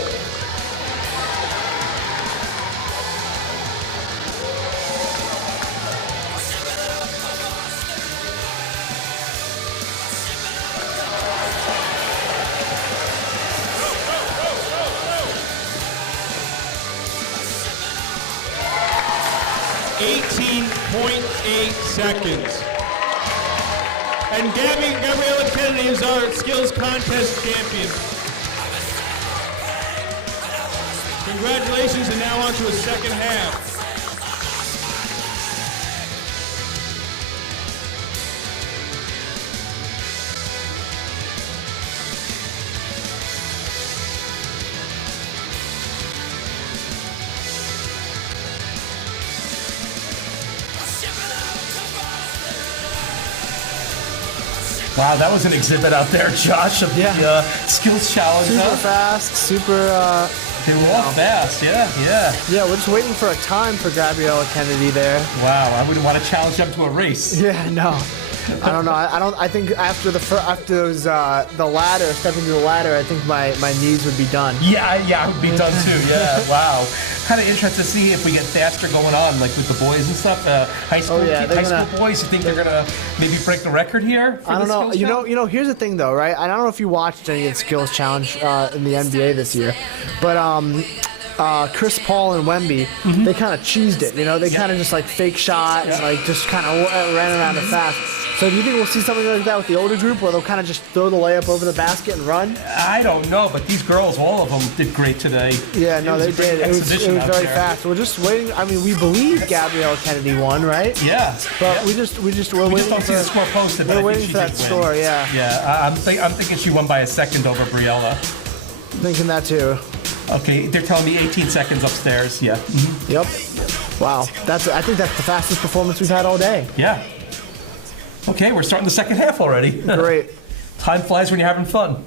.8 seconds. And Gabriella Kennedy is our skills contest champion. Congratulations, and now on to a second half. Wow, that was an exhibit out there, Josh, of the skills challenge. Super fast, super... they were all fast, yeah. Yeah, we're just waiting for a time for Gabriella Kennedy there. Wow, I wouldn't want to challenge them to a race. Yeah, no. I don't know. I think after those the ladder, stepping through the ladder, I think my knees would be done. Yeah, I would be done too. Yeah, wow. Kind of interested to see if we get faster going on, like with the boys and stuff. High school boys. You think they're gonna maybe break the record here? I don't know. You know. Here's the thing, though, right? I don't know if you watched any of the skills challenge in the NBA this year, but Chris Paul and Wemby, they kind of cheesed it. You know, they kind of just like fake shot and like just kind of ran around it fast. So do you think we'll see something like that with the older group, where they'll kind of just throw the layup over the basket and run? I don't know, but these girls, all of them, did great today. Yeah, no, they did. It was very fast. We're just waiting. I mean, we believe Gabrielle Kennedy won, right? Yeah. But we just we're waiting don't see the score posted. We're waiting for that score. Yeah. Yeah, I'm thinking she won by a second over Briella. Thinking that too. Okay, they're telling me 18 seconds upstairs. Yeah. Mm-hmm. Yep. Wow. I think that's the fastest performance we've had all day. Yeah. Okay, we're starting the second half already. Great. Time flies when you're having fun.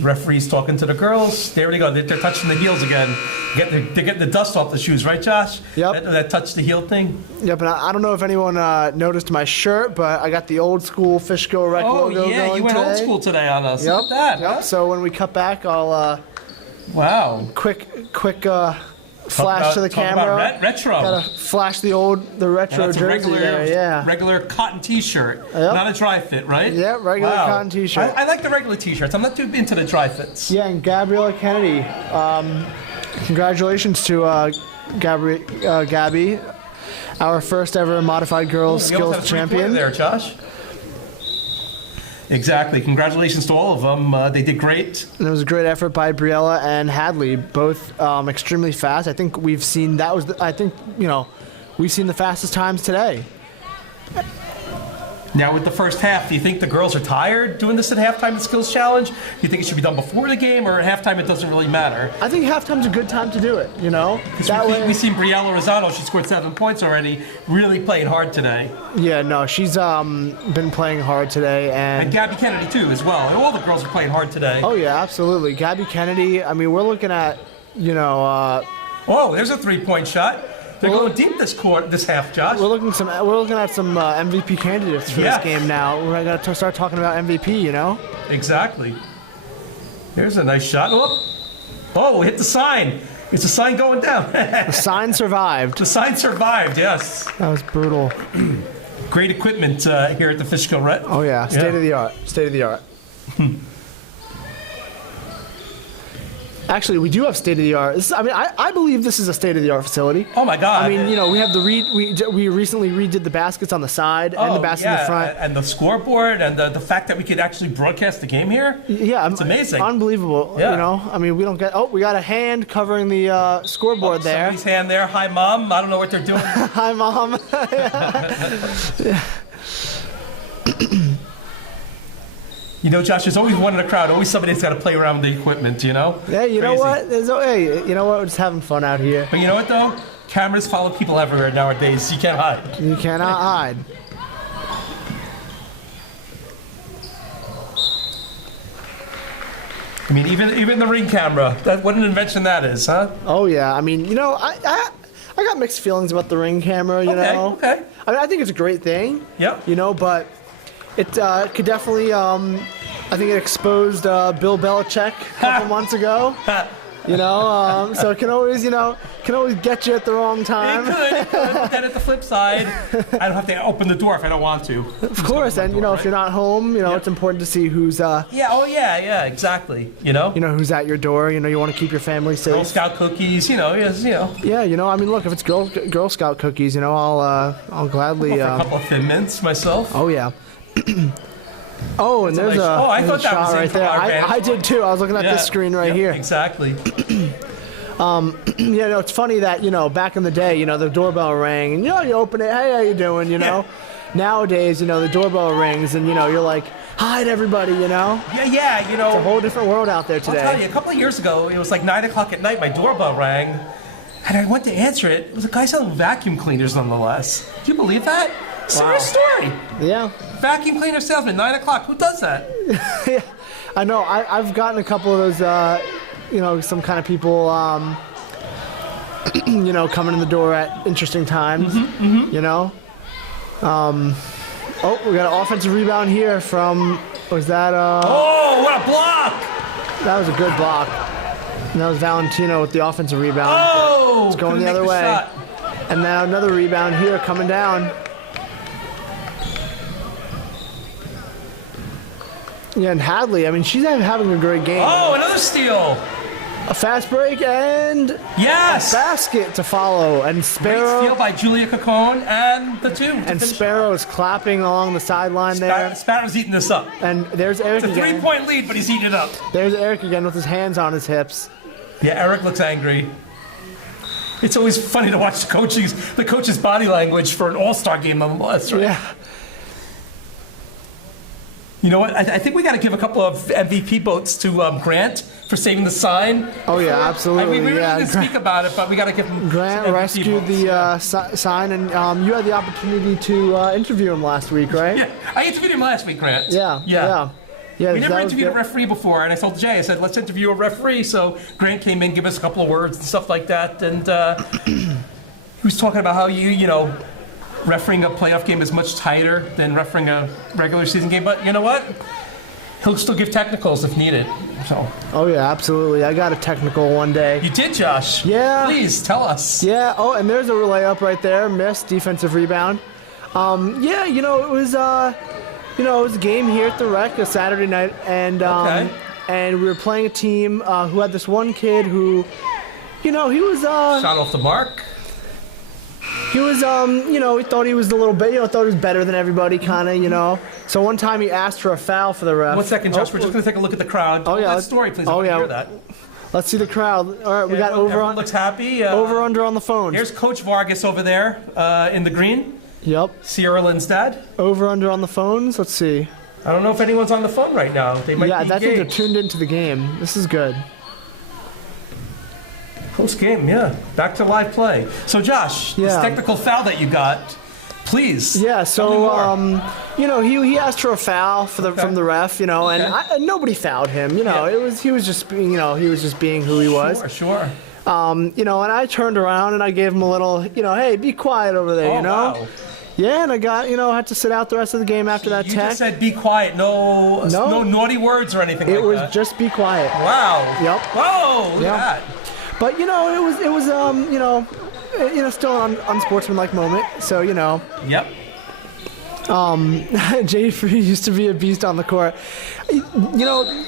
Referees talking to the girls. There we go. They're touching the heels again. They're getting the dust off the shoes, right, Josh? Yep. That touch the heel thing. Yep. And I don't know if anyone noticed my shirt, but I got the old school Fishkill Rec logo going yeah, you went today. Old school today on us. Yep. Look at that. Yep. Huh? So when we cut back, I'll wow. Quick flash to the camera. About retro. Gotta flash the retro jersey there. Yeah. Regular cotton T-shirt, not a dry fit, right? Yeah, regular cotton T-shirt. I like the regular T-shirts. I'm not too into the dry fits. Yeah, and Gabriella Kennedy. Congratulations to Gabby, our first ever modified girls skills champion. There, Josh. Exactly. Congratulations to all of them. They did great. And it was a great effort by Briella and Hadley, both extremely fast. I think we've seen that was. we've seen the fastest times today. Now, with the first half, do you think the girls are tired doing this at halftime in the Skills Challenge? Do you think it should be done before the game, or at halftime it doesn't really matter? I think halftime's a good time to do it, you know? We've seen Briella Rosado, she scored 7 points already, really playing hard today. Yeah, no, she's been playing hard today. And Gabby Kennedy, too, as well. And all the girls are playing hard today. Oh, yeah, absolutely. Gabby Kennedy, I mean, we're looking at, oh, there's a three-point shot. They're going deep this half, Josh. We're looking at some MVP candidates for this game now. We're going to start talking about MVP, you know? Exactly. There's a nice shot. Oh, hit the sign. It's a sign going down. The sign survived. The sign survived, yes. That was brutal. Great equipment here at the Fishkill Red. Oh, yeah. State of the art. State of the art. Actually, we do have state-of-the-art. I believe this is a state-of-the-art facility. Oh my God! I mean, you know, we have we recently redid the baskets on the side and the basket in the front, and the scoreboard, and the fact that we could actually broadcast the game here. Yeah, it's amazing, unbelievable. Yeah. You know, I mean, we don't get. Oh, we got a hand covering the scoreboard there. Somebody's hand there. Hi, Mom. I don't know what they're doing. Hi, Mom. Yeah. You know, Josh, there's always one in the crowd. Always somebody that's got to play around with the equipment, you know? Hey, you know what? You know what? We're just having fun out here. But you know what, though? Cameras follow people everywhere nowadays. You can't hide. You cannot hide. I mean, even the ring camera. What an invention that is, huh? Oh, yeah. I mean, you know, I got mixed feelings about the ring camera, you know? Okay. I mean, I think it's a great thing. Yep. You know, but it could definitely, I think it exposed Bill Belichick a couple months ago. You know, so it can always get you at the wrong time. It could. But then at the flip side, I don't have to open the door if I don't want to. Of course, and you know, if you're not home, you know, it's important to see who's. Yeah, exactly. You know. You know who's at your door. You know, you want to keep your family safe. Girl Scout cookies. You know, yes, you know. Yeah, you know, I mean, look, if it's Girl Scout cookies, you know, I'll gladly. A couple of Thin Mints myself. Oh yeah. Oh, and there's I thought that was right there. I did too. I was looking at this screen right here. Exactly. You know, it's funny that, you know, back in the day, you know, the doorbell rang, and, you know, you open it, hey, how you doing, you know? Nowadays, you know, the doorbell rings, and, you know, you're like, hi to everybody, you know? Yeah, you know. It's a whole different world out there today. I'll tell you, a couple of years ago, it was like 9 o'clock at night, my doorbell rang, and I went to answer it. It was a guy selling vacuum cleaners, nonetheless. Do you believe that? Serious story. Yeah. Vacuum cleaner salesman, 9 o'clock. Who does that? Yeah, I know. I've gotten a couple of those, you know, some kind of people, you know, coming in the door at interesting times, you know. Oh, we got an offensive rebound here from, was that? Oh, what a block! That was a good block. And that was Valentino with the offensive rebound. Oh! It's going the other way. Shot. And now another rebound here coming down. Yeah, and Hadley, I mean, she's having a great game. Oh, another steal. A fast break and yes, a basket to follow. And Sparrow. Great steal by Julia Cacone and the two. And Sparrow is clapping along the sideline there. Sparrow's eating this up. And there's Eric again. It's a 3-point lead, but he's eating it up. There's Eric again with his hands on his hips. Yeah, Eric looks angry. It's always funny to watch the coach's body language for an all-star game nonetheless, right? Yeah. You know what? I think we got to give a couple of MVP votes to Grant for saving the sign. Oh yeah, absolutely. I mean, we really didn't speak about it, but we got to give him. Grant rescued the sign, and you had the opportunity to interview him last week, right? Yeah, I interviewed him last week, Grant. Yeah. We never interviewed a referee before, and I told Jay, I said, let's interview a referee. So Grant came in, give us a couple of words and stuff like that, and he was talking about how you know. Refereeing a playoff game is much tighter than refereeing a regular season game, but you know what? He'll still give technicals if needed. So. Oh yeah, absolutely. I got a technical one day. You did, Josh? Yeah. Please tell us. Yeah. Oh, and there's a layup right there. Missed defensive rebound. Yeah, you know it was it was a game here at the Rec, a Saturday night, and and we were playing a team who had this one kid who, you know, he was shot off the mark. He was, you know, he thought he was a little bit, you know, thought he was better than everybody, kind of, you know. So one time he asked for a foul for the ref. 1 second, Josh. We're just going to take a look at the crowd. Oh, yeah. That story, please. I want to hear that. Let's see the crowd. All right, we got Everyone looks happy. over under on the phones. Here's Coach Vargas over there in the green. Yep. Sierra Lynn's dad. Over under on the phones. Let's see. I don't know if anyone's on the phone right now. They might be I think they're engaged. tuned into the game. This is good. Post game, yeah. Back to live play. So, Josh, this Yeah. technical foul that you got, please. Yeah, tell me more. so he asked for a foul from the ref, and and nobody fouled him. He was just being who he was. Sure. And I turned around and I gave him a little, hey, be quiet over there, Oh, wow. Yeah, and I got, had to sit out the rest of the game after that You tech. just said be quiet, no naughty words or anything like It was that. just be quiet. Wow. Yep. Whoa, look Yep. at that. But it was still an unsportsmanlike moment. So Yep. Jay Free used to be a beast on the court.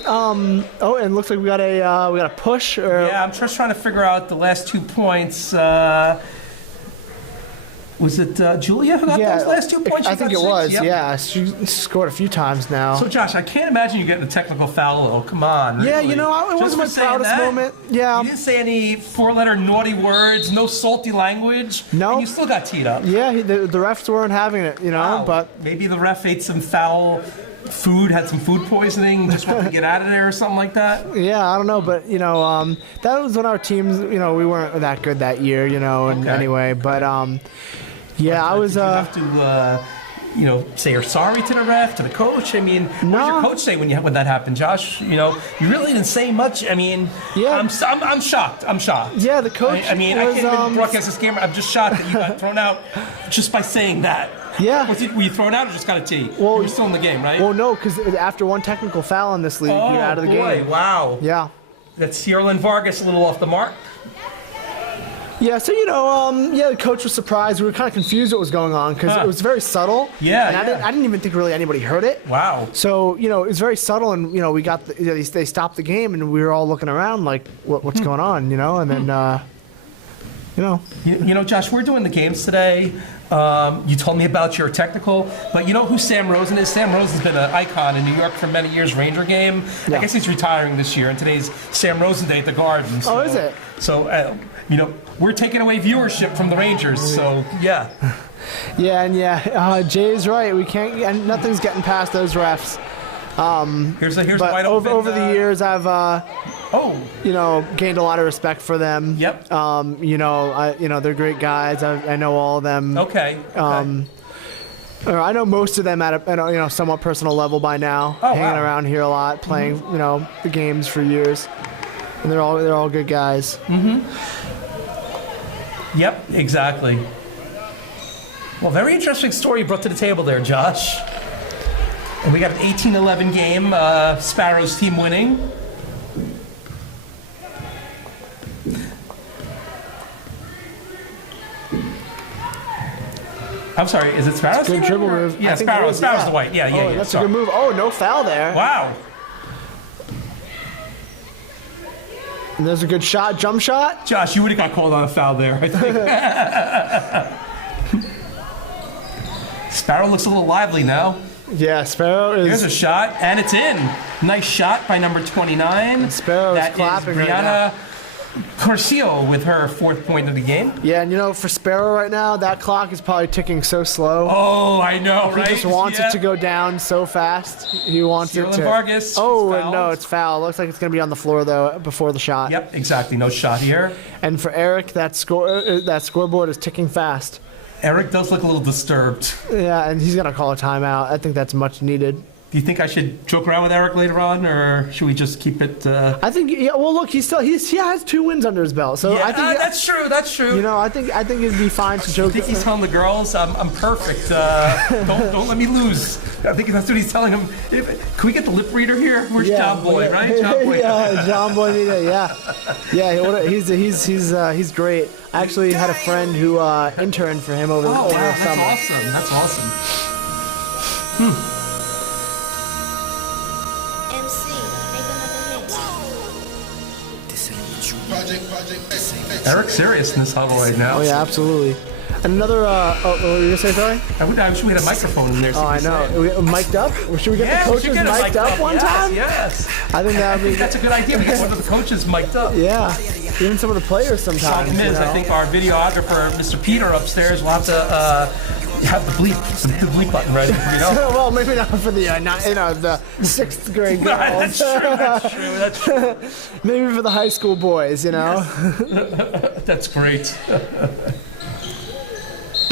Oh, and looks like we got a push. Yeah, I'm just trying to figure out the last 2 points. Was it Julia who got those last 2 points? I She think got it was. 6? Yep. Yeah, she scored a few times now. So, Josh, I can't imagine you getting a technical foul, though. Come on. Yeah, really. it Just wasn't my for saying proudest that? moment. Yeah. You didn't say any four-letter naughty words, no salty language. No. And you still got teed up. Yeah, the refs weren't having it, Wow. but Maybe the ref ate some foul food, had some food poisoning, just wanted to get out of there or something like that. yeah, I don't know, but that was when our teams, we weren't that good that year, and Okay. anyway, but yeah, I was Did you have to, say you're sorry to the ref, to the coach? I mean, what did your coach say when that happened, Josh? You really didn't say much. I mean, Yeah. I'm shocked. I'm shocked. yeah, the coach I mean, I was, can't even broadcast this game. I'm just shocked that you got thrown out just by saying that. Yeah. Were you thrown out or just got a tee? Well, you were still in the game, right? Well, no, because after one technical foul in this league, you're out of the boy, game. wow. Yeah. That's Sierra Lynn Vargas a little off the mark. Yeah, so the coach was surprised. We were kind of confused what was going on because it was very subtle. Yeah, and yeah. I didn't even think really anybody heard it. Wow. So it was very subtle, and we got they stopped the game, and we were all looking around like, what's going on, and then Josh, we're doing the games today. You told me about your technical, but you know who Sam Rosen is? Sam Rosen's been an icon in New York for many years, Ranger game. Yeah. I guess he's retiring this year, and today's Sam Rosen Day at the Garden. So, Oh, is it? So, we're taking away viewership from the Rangers, so yeah. Jay's right. We can't, and nothing's getting past those refs. Here's But wide open. over the years, I've Oh, gained a lot of respect for them. Yep. They're great guys. I know all of them. okay. Or I know most of them at a somewhat personal level by now. Oh, hanging wow. around here a lot, playing the games for years, and they're all good guys. Yep, exactly. Well, very interesting story you brought to the table there, Josh. And we got an 18-11 game, Sparrows team winning. I'm sorry, is it Sparrows? Good team dribble winning or- move. Yeah, I think it Sparrows. is, Sparrows yeah. the white. Yeah, Oh, yeah. that's Sorry. a good move. Oh, no foul there. Wow. And there's a good shot, jump shot. Josh, you would have got called on a foul there, I think. Sparrow looks a little lively now. Yeah, Sparrow is. Here's a shot, and it's in. Nice shot by number 29. Sparrow is That is clapping right now. Brianna Corcio with her 4th point of the game. Yeah, and for Sparrow right now, that clock is probably ticking so slow. Oh, I know, He right? just wants Yeah. it to go down so fast. He wants Sierra it to. Vargas, Oh, she's and no, fouled. it's foul. Looks like it's going to be on the floor though before the shot. Yep, exactly. No shot here. And for Eric, that scoreboard is ticking fast. Eric does look a little disturbed. Yeah, and he's going to call a timeout. I think that's much needed. Do you think I should joke around with Eric later on, or should we just keep it? I think. Yeah. Well, look, he has 2 wins under his belt, so Yeah, I think that's true. That's true. I think it'd be fine to I joke. think he's telling the girls, I'm perfect. Don't let me lose. I think that's what he's telling them. Can we get the lip reader here? Where's John Boy, right? John Boy. Yeah, John Boy Media. Yeah. He's great. I actually had a friend who interned for him over Oh, wow, the that's summer. awesome. That's awesome. MC, make another hit. Eric's serious in this huddle right now. Oh yeah, absolutely. Another, what were you going to say, sorry? I wish we had a microphone in there. So Oh, I know. We mic'd up? Should we get the coaches mic'd up one time? Yes. I think that would be. That's a good idea. We get one of the coaches mic'd up. Yeah. Even some of the players sometimes. Problem is, I think our videographer, Mr. Peter upstairs, will have to have the bleep button ready. You know. Well, maybe not for the the 6th grade girls. That's true. Maybe for the high school boys, you know. Yes. That's great.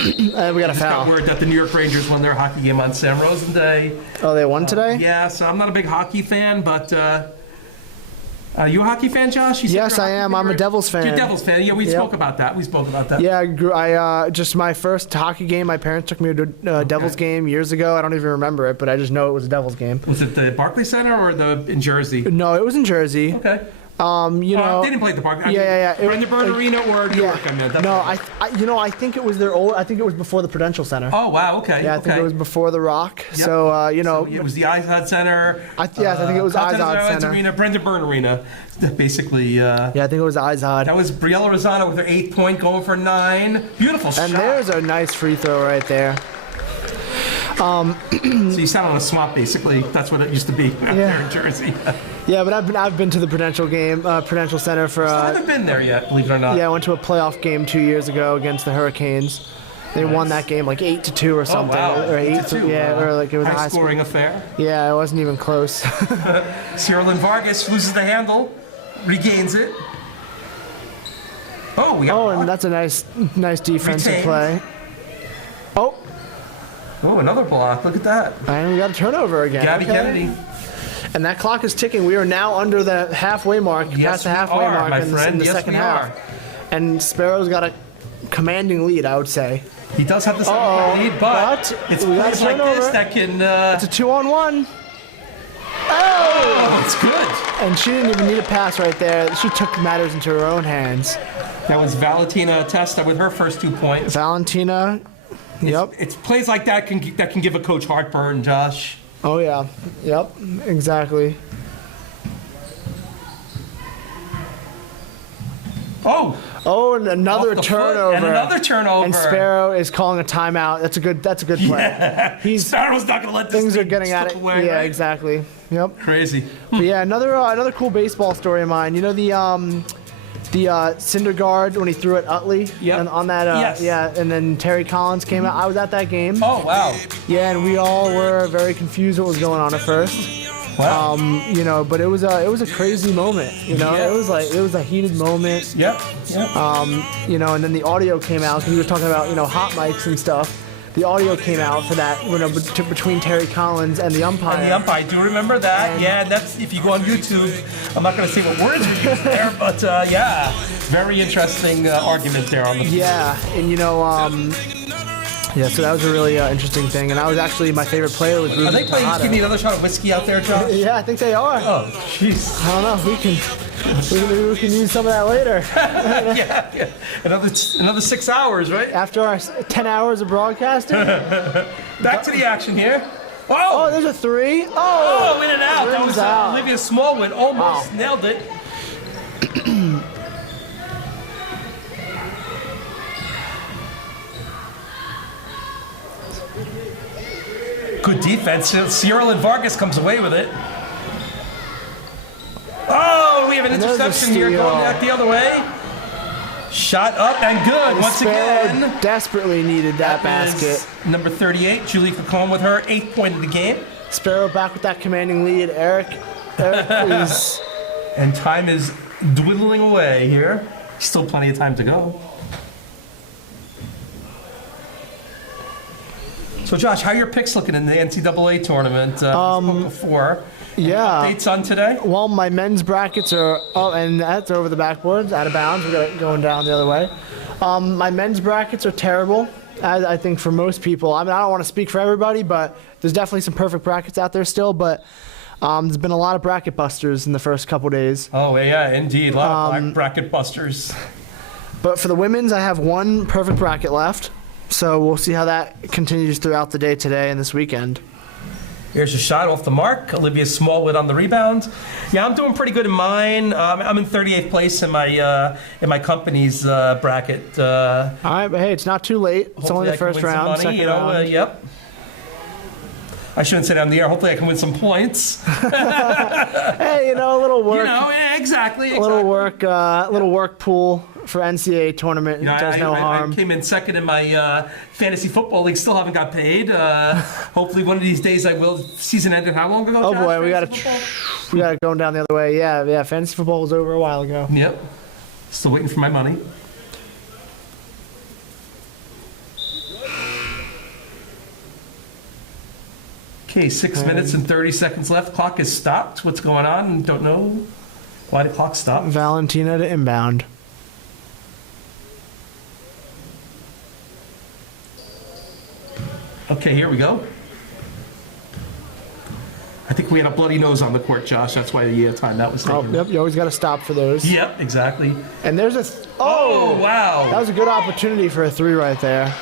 We got a foul. Got word that the New York Rangers won their hockey game on Sam Rosen Day. Oh, they won today? Yeah, so I'm not a big hockey fan, but are you a hockey fan, Josh? You said Yes, you're a I hockey am. fan, I'm a right? Devils fan. You're a Devils fan. Yeah, we spoke about that. Yeah, I just my first hockey game. My parents took me to a Devils game years ago. I don't even remember it, but I just know it was a Devils game. Was it the Barclays Center or in Jersey? No, it was in Jersey. Okay. You know. They didn't play at the Barclays. Yeah. Brendan Byrne Arena or New York? I meant. No, I think it was their old. I think it was before the Prudential Center. Oh wow. Okay. Yeah, I think it was before the Rock. Yep. So So it was the Izod Center. Yes, I think it was Izod Center. Arena, Brendan Byrne Arena. Basically. Yeah, I think it was Izod. That was Briella Rosano with her 8th point, going for 9. Beautiful shot. And there's a nice free throw right there. So you sat on a swamp, basically. That's what it used to be out there in Jersey. Yeah, but I've been to the Prudential game, Prudential Center for. I haven't been there yet, believe it or not. Yeah, I went to a playoff game 2 years ago against the Hurricanes. They won that game like 8-2 or something, wow. or 8-2. Yeah, or like it was a High scoring affair. Yeah, it wasn't even close. Cyril Vargas loses the handle, regains it. Oh, we got Oh, blocked. and that's a nice defensive Retained. play. Oh, Oh, another block. Look at that. and we got a turnover again. Gabby Okay. Kennedy. And that clock is ticking. We are now under the halfway mark, Yes, past the we halfway are, mark my in friend. the Yes, second we half. are. And Sparrow's got a commanding lead, I would say. He does have the second lead, but it's we got plays a like turnover. this that can. It's a 2-on-1. Oh, it's good. And she didn't even need a pass right there. She took matters into her own hands. That was Valentina Testa with her first 2 points. Valentina. Yep. It's plays like that can give a coach heartburn, Josh. Oh, yeah. Yep. Exactly. Oh, Oh, and another off the foot, turnover. and another turnover. And Sparrow is calling a timeout. That's a good play. Yeah. He's Sparrow's not going to let this things are thing getting at slip it. away, Yeah, right? exactly. Yep. Crazy. But yeah, another cool baseball story of mine. You know the Syndergaard when he threw at Utley. Yep. And on that. Yes. Yeah. And then Terry Collins came out. I was at that game. Oh, wow. Yeah, and we all were very confused what was going on at first. Wow. You know, but it was a crazy moment. You know, Yeah. it was a heated moment. Yep. You know, and then the audio came out because we were talking about hot mics and stuff. The audio came out for that between Terry Collins and the umpire. And the umpire, I do remember that. Yeah, and that's if you go on YouTube. I'm not going to say what words we used there, but yeah, very interesting argument there on the. Yeah, and yeah, so that was a really interesting thing. And I was actually my favorite player was Ruben Are they playing? Give me another shot of whiskey out there, Josh. Yeah, I think they are. Oh, jeez. I don't know. Maybe we can use some of that later. Yeah. Another 6 hours, right? After our 10 hours of broadcasting. Back to the action here. Oh, Oh, there's a 3. oh, in and out. That rims was out. Olivia Smallwood. Almost Wow. nailed it. Good defense. Cyril and Vargas comes away with it. Oh, we have an And there's a interception here steal. going back the other way. Shot up and good once Sparrow again. desperately needed that That is basket. Number 38, Julie Facone with her 8th point of the game. Sparrow back with that commanding lead. Eric is. And time is dwindling away here. Still plenty of time to go. So Josh, how are your picks looking in the NCAA tournament? We spoke before. Yeah. Updates on today? Well, my men's brackets are up, and that's over the backboards, out of bounds. We got it going down the other way. My men's brackets are terrible, as I think for most people. I mean, I don't want to speak for everybody, but there's definitely some perfect brackets out there still. But there's been a lot of bracket busters in the first couple days. Oh, yeah, indeed. A lot of black bracket busters. But for the women's, I have one perfect bracket left. So we'll see how that continues throughout the day today and this weekend. Here's a shot off the mark. Olivia Smallwood on the rebound. Yeah, I'm doing pretty good in mine. I'm in 38th place in my company's bracket. All right, but hey, it's not too late. It's only the first round, second round. Yep. I shouldn't say that on the air. Hopefully I can win some points. Hey, a little work. Yeah, exactly. A little work pool for NCAA tournament. It does no harm. I came in second in my fantasy football league. Still haven't got paid. Hopefully one of these days I will. Season ended how long ago? Oh Josh, boy, we got it going down the other way. Yeah. Fantasy football was over a while ago. Yep. Still waiting for my money. Okay, 6 minutes and 30 seconds left. Clock is stopped. What's going on? Don't know why the clock stopped. Valentina to inbound. Okay, here we go. I think we had a bloody nose on the court, Josh. That's why the timeout was taken. Yep, you always got to stop for those. Yep, exactly. And there's a... Oh, wow. That was a good opportunity for a three right there.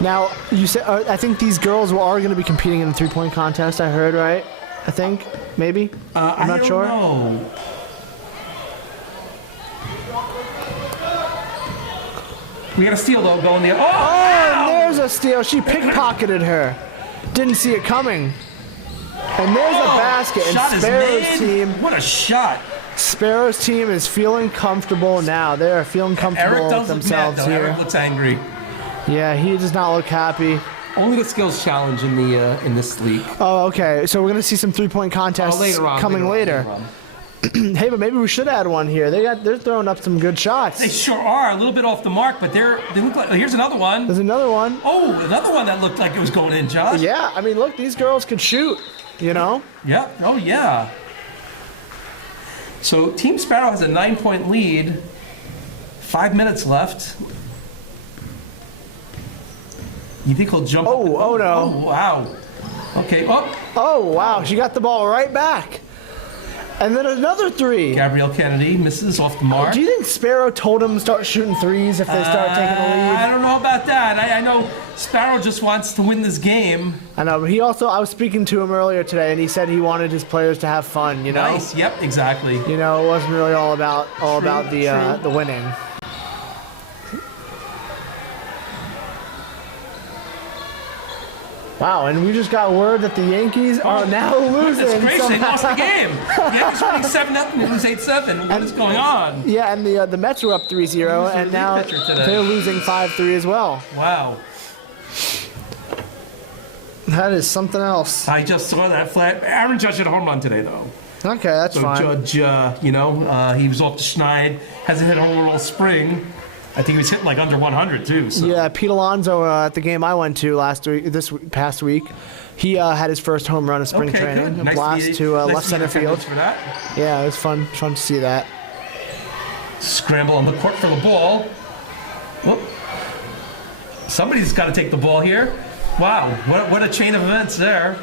Now, you said I think these girls are going to be competing in the three-point contest. I heard, right? I think, maybe. I'm not sure. I don't know. We got a steal though going the. Oh, and there's a steal. She pickpocketed her. Didn't see it coming. And there's a basket. Shot And Sparrow's is made. team. What a shot! Sparrow's team is feeling comfortable now. They are feeling comfortable Eric with does look mad themselves though. here. Eric looks angry. Yeah, he does not look happy. Only the skills challenge in the in this league. Oh, okay. So we're gonna see some three-point contests coming later. Hey, but maybe we should add one here. They're throwing up some good shots. They sure are. A little bit off the mark, but they look like. Here's another one. There's another one. Oh, another one that looked like it was going in, Josh. Yeah, I mean, look, these girls could shoot. Yeah. Oh, yeah. So Team Sparrow has a 9-point lead. 5 minutes left. You think he'll jump? Oh no. Oh, wow. Okay. Oh, wow. She got the ball right back. And then another three. Gabrielle Kennedy misses off the mark. Do you think Sparrow told him to start shooting threes if they start taking the lead? I don't know about that. I know Sparrow just wants to win this game. I know, but I was speaking to him earlier today, and he said he wanted his players to have fun, Nice. Yep, exactly. It wasn't really all about the winning. Wow, and we just got word that the Yankees are now losing. Goodness gracious, they lost the game. The Yankees are winning 7-0, they lose 8-7. What is going on? Yeah, and the Mets were up 3-0, and now they're losing 5-3 as well. Wow. That is something else. I just saw that flat. Aaron Judge had a home run today, though. Okay, that's fine. Judge, he was off the schneid, hasn't hit a home run all spring. I think he was hitting like under 100 too. So. Yeah, Pete Alonso at the game I went to past week, he had his first home run of spring training. Good. A blast to left center field. For that. Yeah, it was fun to see that. Scramble on the court for the ball. Whoop. Somebody's got to take the ball here. Wow, what a chain of events there.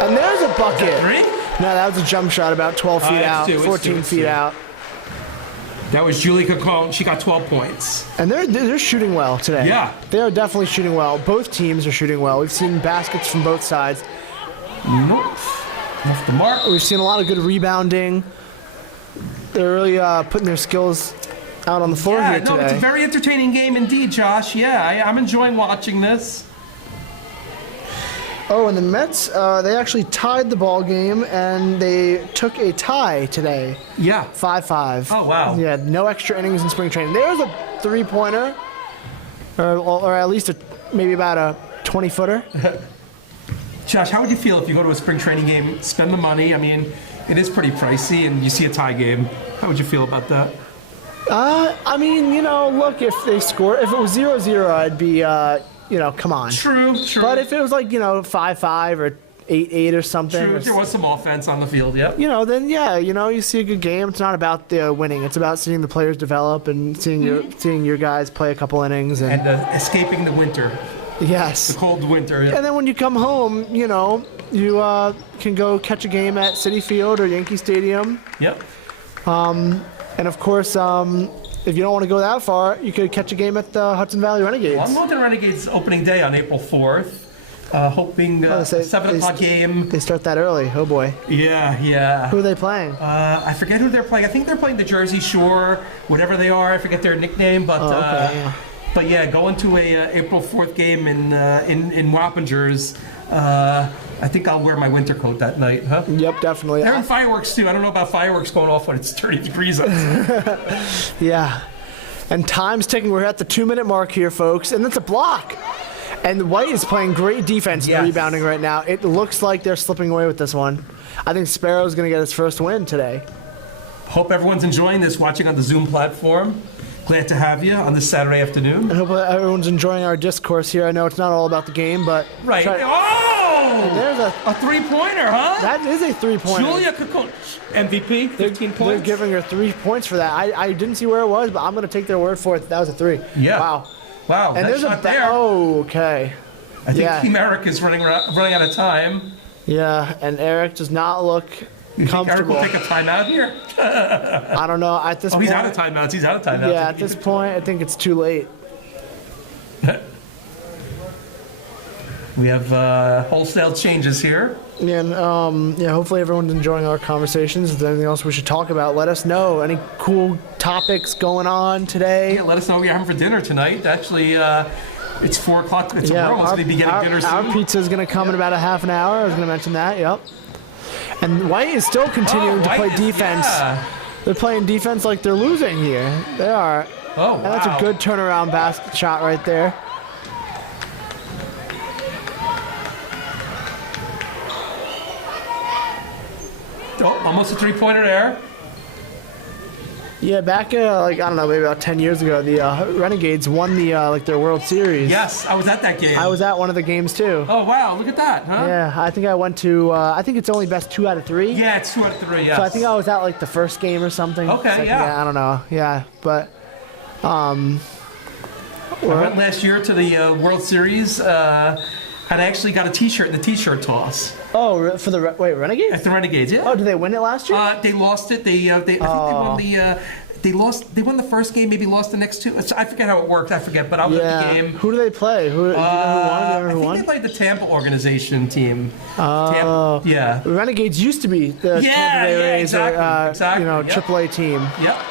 And there's a bucket. Three? No, that was a jump shot about 12 feet out, 14 feet out. That was Julie Cacone. She got 12 points. And they're shooting well today. Yeah. They are definitely shooting well. Both teams are shooting well. We've seen baskets from both sides. Nope. Off the mark. We've seen a lot of good rebounding. They're really putting their skills out on the floor here today. It's a very entertaining game indeed, Josh. Yeah, I'm enjoying watching this. Oh, and the Mets, they actually tied the ball game, and they took a tie today. Yeah. 5-5. Oh, wow. Yeah, no extra innings in spring training. There's a three-pointer, or at least maybe about a 20-footer. Josh, how would you feel if you go to a spring training game, spend the money? I mean, it is pretty pricey, and you see a tie game. How would you feel about that? I mean, look, if they score, if it was 0-0, I'd be, come on. True. But if it was like, 5-5 or 8-8 or something. True, if there was some offense on the field, yeah. Then yeah, you see a good game. It's not about the winning. It's about seeing the players develop and seeing your guys play a couple innings and escaping the winter. Yes. The cold winter. And then when you come home, you can go catch a game at Citi Field or Yankee Stadium. Yep. And of course, if you don't want to go that far, you could catch a game at the Hudson Valley Renegades. Well, I'm going to the Renegades opening day on April 4th. Hoping a 7 o'clock game. They start that early. Oh boy. Yeah. Who are they playing? I forget who they're playing. I think they're playing the Jersey Shore, whatever they are. I forget their nickname, but but yeah, going to a April 4th game in Wappingers. I think I'll wear my winter coat that night, huh? Yep, definitely. They're in fireworks too. I don't know about fireworks going off when it's 30 degrees outside. Yeah. And time's ticking. We're at the 2-minute mark here, folks, and it's a block. And White is playing great defense and rebounding right now. It looks like they're slipping away with this one. I think Sparrow's going to get his first win today. Hope everyone's enjoying this, watching on the Zoom platform. Glad to have you on this Saturday afternoon. I hope everyone's enjoying our discourse here. I know it's not all about the game, but... Right. There's a three-pointer, huh? That is a three-pointer. Julia Kakun, MVP, 15 points. They're giving her 3 points for that. I didn't see where it was, but I'm going to take their word for it. That was a 3. Yeah. Wow. And there's shot there. Oh, okay. I think Team Eric is running out of time. Yeah, and Eric does not look comfortable. Eric will take a timeout here? I don't know. At this point, he's out of timeouts. He's out of timeouts. Yeah, at this point, I think it's too late. We have wholesale changes here. And hopefully everyone's enjoying our conversations. If there's anything else we should talk about, let us know. Any cool topics going on today? Yeah, let us know what you're having for dinner tonight. Actually, it's 4 o'clock. We're almost going to be getting dinner soon. Our pizza is going to come in about a half an hour. I was going to mention that, yep. And White is still continuing to play defense. Yeah. They're playing defense like they're losing here. They are. Oh, wow. And that's a good turnaround basket shot right there. Oh, almost a three-pointer there. Yeah, back I don't know, maybe about 10 years ago, the Renegades won the their World Series. Yes, I was at that game. I was at one of the games too. Oh wow, look at that, huh? Yeah, I think I went to. I think it's only best 2 out of 3. Yeah, it's 2 out of 3. Yes. So I think I was at the first game or something. Okay, yeah. I don't know. Yeah, but. I went last year to the World Series. And I actually got a T-shirt in the T-shirt toss. Oh, for the Renegades? At the Renegades, yeah. Oh, did they win it last year? They lost it. I think they won the. They won the first game. Maybe lost the next 2. I forget how it worked. I forget. But I was at the game. Who do they play? Who won? I think they played the Tampa organization team. Oh. Yeah. The Renegades used to be the Tampa Bay Rays, exactly. AAA team. Yep.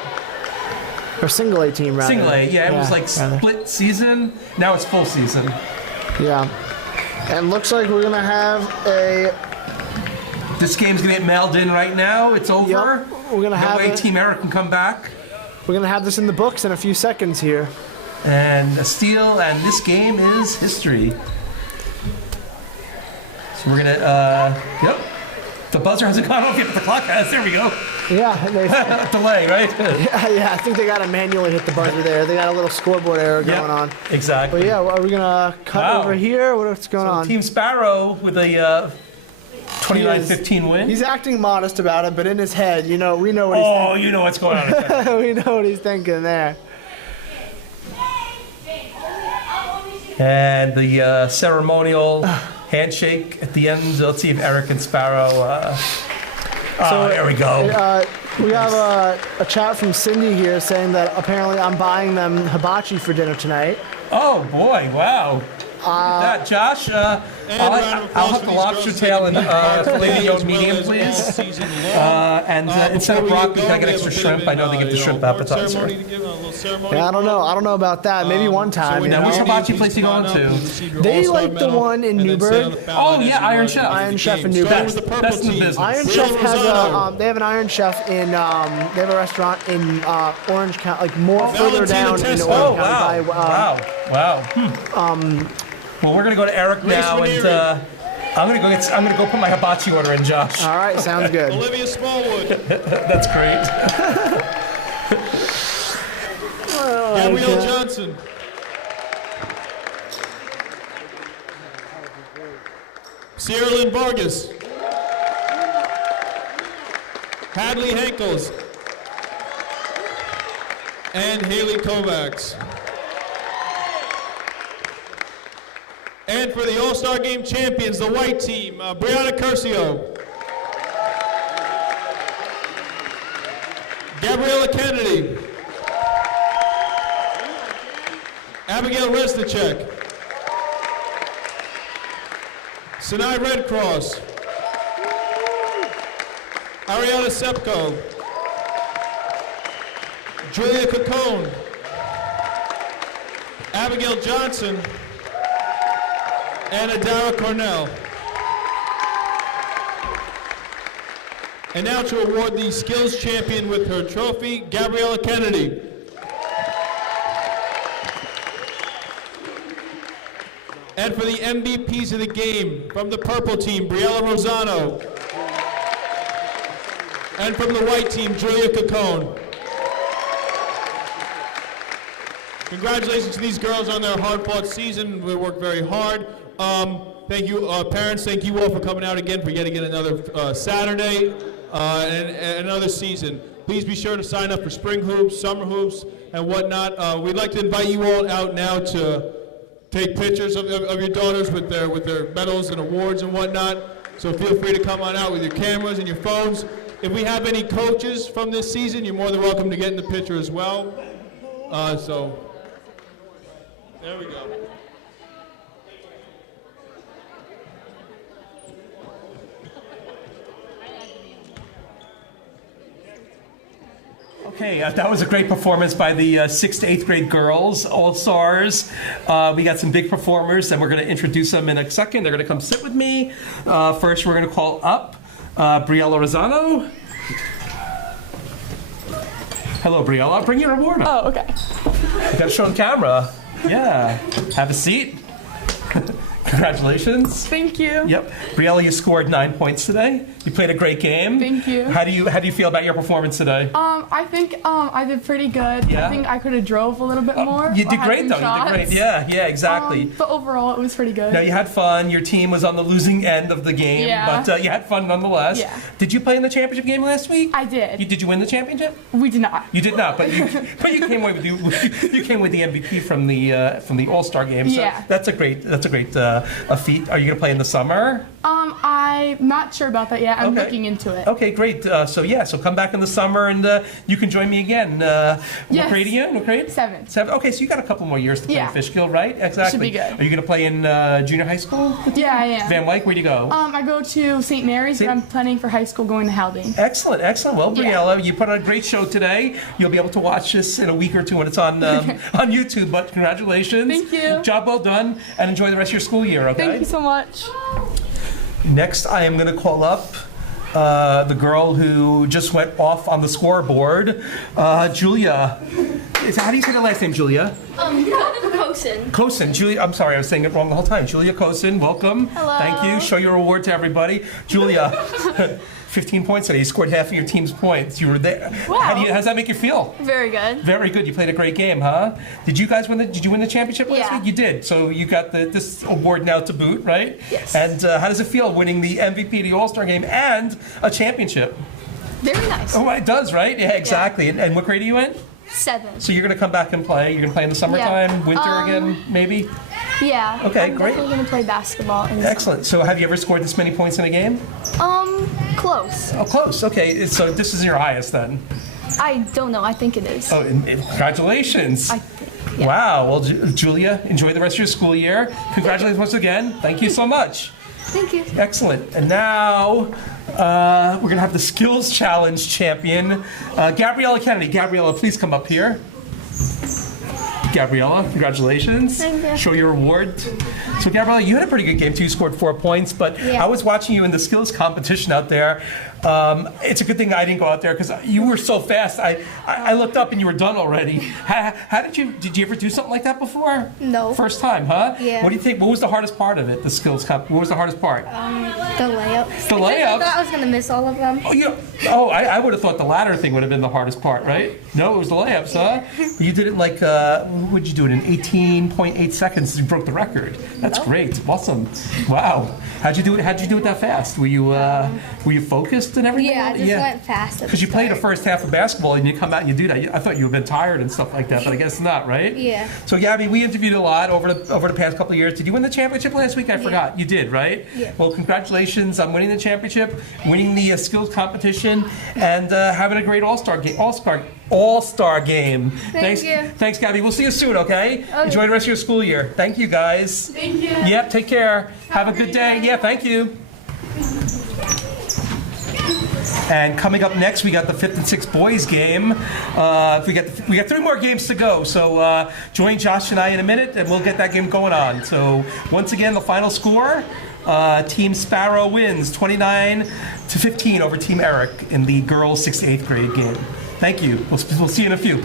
Or single A team, rather. Single A. Yeah, it was split season. Now it's full season. Yeah. And looks like we're gonna have a. This game's gonna get mailed in right now. It's over. Yep. We're gonna have. No way Team Eric can come back. We're gonna have this in the books in a few seconds here. And a steal, and this game is history. So we're gonna. Yep. The buzzer hasn't gone off yet, but the clock has. There we go. Yeah. Delay, right? Yeah. I think they gotta manually hit the buzzer there. They got a little scoreboard error going on. Exactly. But yeah, are we gonna cut over here? What's going on? Team Sparrow with a 29-15 win. He's acting modest about it, but in his head, we know what he's thinking. Oh, you know what's going on. We know what he's thinking there. And the ceremonial handshake at the end. Let's see if Eric and Sparrow. There we go. We have a chat from Cindy here saying that apparently I'm buying them hibachi for dinner tonight. Oh boy! Wow. That Josh. I'll have the lobster tail and filet mignon medium, please. And instead of broccoli, can I get extra shrimp? I know they give the shrimp appetizer. Yeah, I don't know. I don't know about that. Maybe one time. Now, which hibachi place are you going to? They like the one in Newburgh. Oh yeah, Iron Chef. Iron Chef in Newburgh. Best in the business. Iron Chef has a. They have an Iron Chef in. They have a restaurant in Orange County, more further down in Orange County. Wow. Well, we're gonna go to Eric now, and I'm gonna go put my hibachi order in, Josh. All right, sounds good. Olivia Smallwood. That's great. Gabrielle Johnson. Sierra Lynn Vargas. Hadley Henkels. And Haley Kovacs. And for the All-Star Game champions, the white team, Brianna Curcio, Gabriella Kennedy, Abigail Resnicek. Sinai Red Cross. Ariana Sepko. Julia Cacone. Abigail Johnson. And Adara Cornell. And now to award the skills champion with her trophy, Gabriella Kennedy. And for the MVPs of the game, from the purple team, Briella Rosano. And from the white team, Julia Cacone. Congratulations to these girls on their hard-fought season. They worked very hard. Thank you, parents. Thank you all for coming out again for getting another Saturday and another season. Please be sure to sign up for spring hoops, summer hoops, and whatnot. We'd like to invite you all out now to take pictures of your daughters with their medals and awards and whatnot. So feel free to come on out with your cameras and your phones. If we have any coaches from this season, you're more than welcome to get in the picture as well. So there we go. Okay, that was a great performance by the 6th to 8th grade girls, All-Stars. We got some big performers, and we're going to introduce them in a second. They're going to come sit with me. First, we're going to call up Briella Rosano. Hello, Briella. Bring your award up. Oh, okay. You got to show on camera. Yeah. Have a seat. Congratulations. Thank you. Yep. Briella, you scored 9 points today. You played a great game. Thank you. How do you feel about your performance today? I think I did pretty good. Yeah? I think I could have drove a little bit more. You did or had great, some though. shots. You did great. Yeah, exactly. But overall, it was pretty good. Now, you had fun. Your team was on the losing end of the game, Yeah. but you had fun nonetheless. Yeah. Did you play in the championship game last week? I did. Did you win the championship? We did not. You did not, but you came away with you came with the MVP from the All-Star game. So Yeah. that's a great a feat. Are you gonna play in the summer? I'm not sure about that yet. I'm Okay. looking into it. Okay, great. So come back in the summer and you can join me again. What Yes. grade are you in? What grade? 7. 7. Okay, so you got a couple more years to play Yeah. in Fishkill, right? Exactly. Should be good. Are you going to play in junior high school? Yeah, I am. Van Wyck, where do you go? I go to St. Mary's, but I'm planning for high school going to Haldane. Excellent, excellent. Well, Yeah. Briella, you put on a great show today. You'll be able to watch this in a week or two when it's on on YouTube. But congratulations. Thank you. Job well done, and enjoy the rest of your school year. Okay. Thank you so much. Next, I am going to call up the girl who just went off on the scoreboard, Julia. How do you say the last name, Julia? Cosin. Kosin. Julia, I'm sorry, I was saying it wrong the whole time. Julia Kosin, welcome. Hello. Thank you. Show your award to everybody. Julia, 15 points today. You scored half of your team's points. You were there. Wow. How does that make you feel? Very good. Very good. You played a great game, huh? Did you guys win Did you win the championship last Yeah. week? You did. So you got this award now to boot, right? Yes. And how does it feel winning the MVP of the All-Star game and a championship? Very nice. Oh, it does, right? Yeah, exactly. And what grade are you in? 7. So you're going to come back and play. You're going to play in the summertime, winter again, maybe? Yeah. Okay, I'm great. definitely gonna play basketball. In the Excellent. So have you ever scored this many points in a game? summer. Close. Oh, close. Okay. So this is your highest then. I don't know. I think it is. Oh, and congratulations. I think. Yeah. Wow. Well, Julia, enjoy the rest of your school year. Congratulations once again. Thank you so much. Thank you. Excellent. And now we're going to have the Skills Challenge champion, Gabriella Kennedy. Gabriella, please come up here. Gabriella, congratulations. Thank you. Show your award. So, Gabriella, you had a pretty good game too. You scored 4 points, but Yeah. I was watching you in the skills competition out there. It's a good thing I didn't go out there because you were so fast. I looked up and you were done already. How did you ever do something like that before? No. First time, huh? Yeah. What do you think? What was the hardest part of it? The skills comp. What was the hardest part? The layups. The I layups? thought I was gonna miss all of them. I would have thought the latter thing would have been the hardest part, right? No, it was the layups, huh? You did it like, what did you do it in 18.8 seconds? You broke the record. That's great. Awesome. Wow. How'd you do it that fast? Were you focused and everything? Yeah, I just went fast. Because you played the first half of basketball and you come out and you do that. I thought you had been tired and stuff like that, but I guess not, right? Yeah. So Gabby, we interviewed a lot over the past couple of years. Did you win the championship last week? I forgot. You did, right? Yeah. Well, congratulations on winning the championship, winning the skills competition, and having a great All-Star all-star game. Thank you. Thanks, Gabby. We'll see you soon, okay? Enjoy the rest of your school year. Thank you, guys. Thank you. Yep, take care. Have a good day. Yeah, thank you. And coming up next, we got the 5th and 6th boys game. We got 3 more games to go. So join Josh and I in a minute, and we'll get that game going on. So once again, the final score: Team Sparrow wins 29-15 over Team Eric in the girls' 6th to 8th grade game. Thank you. We'll see you in a few.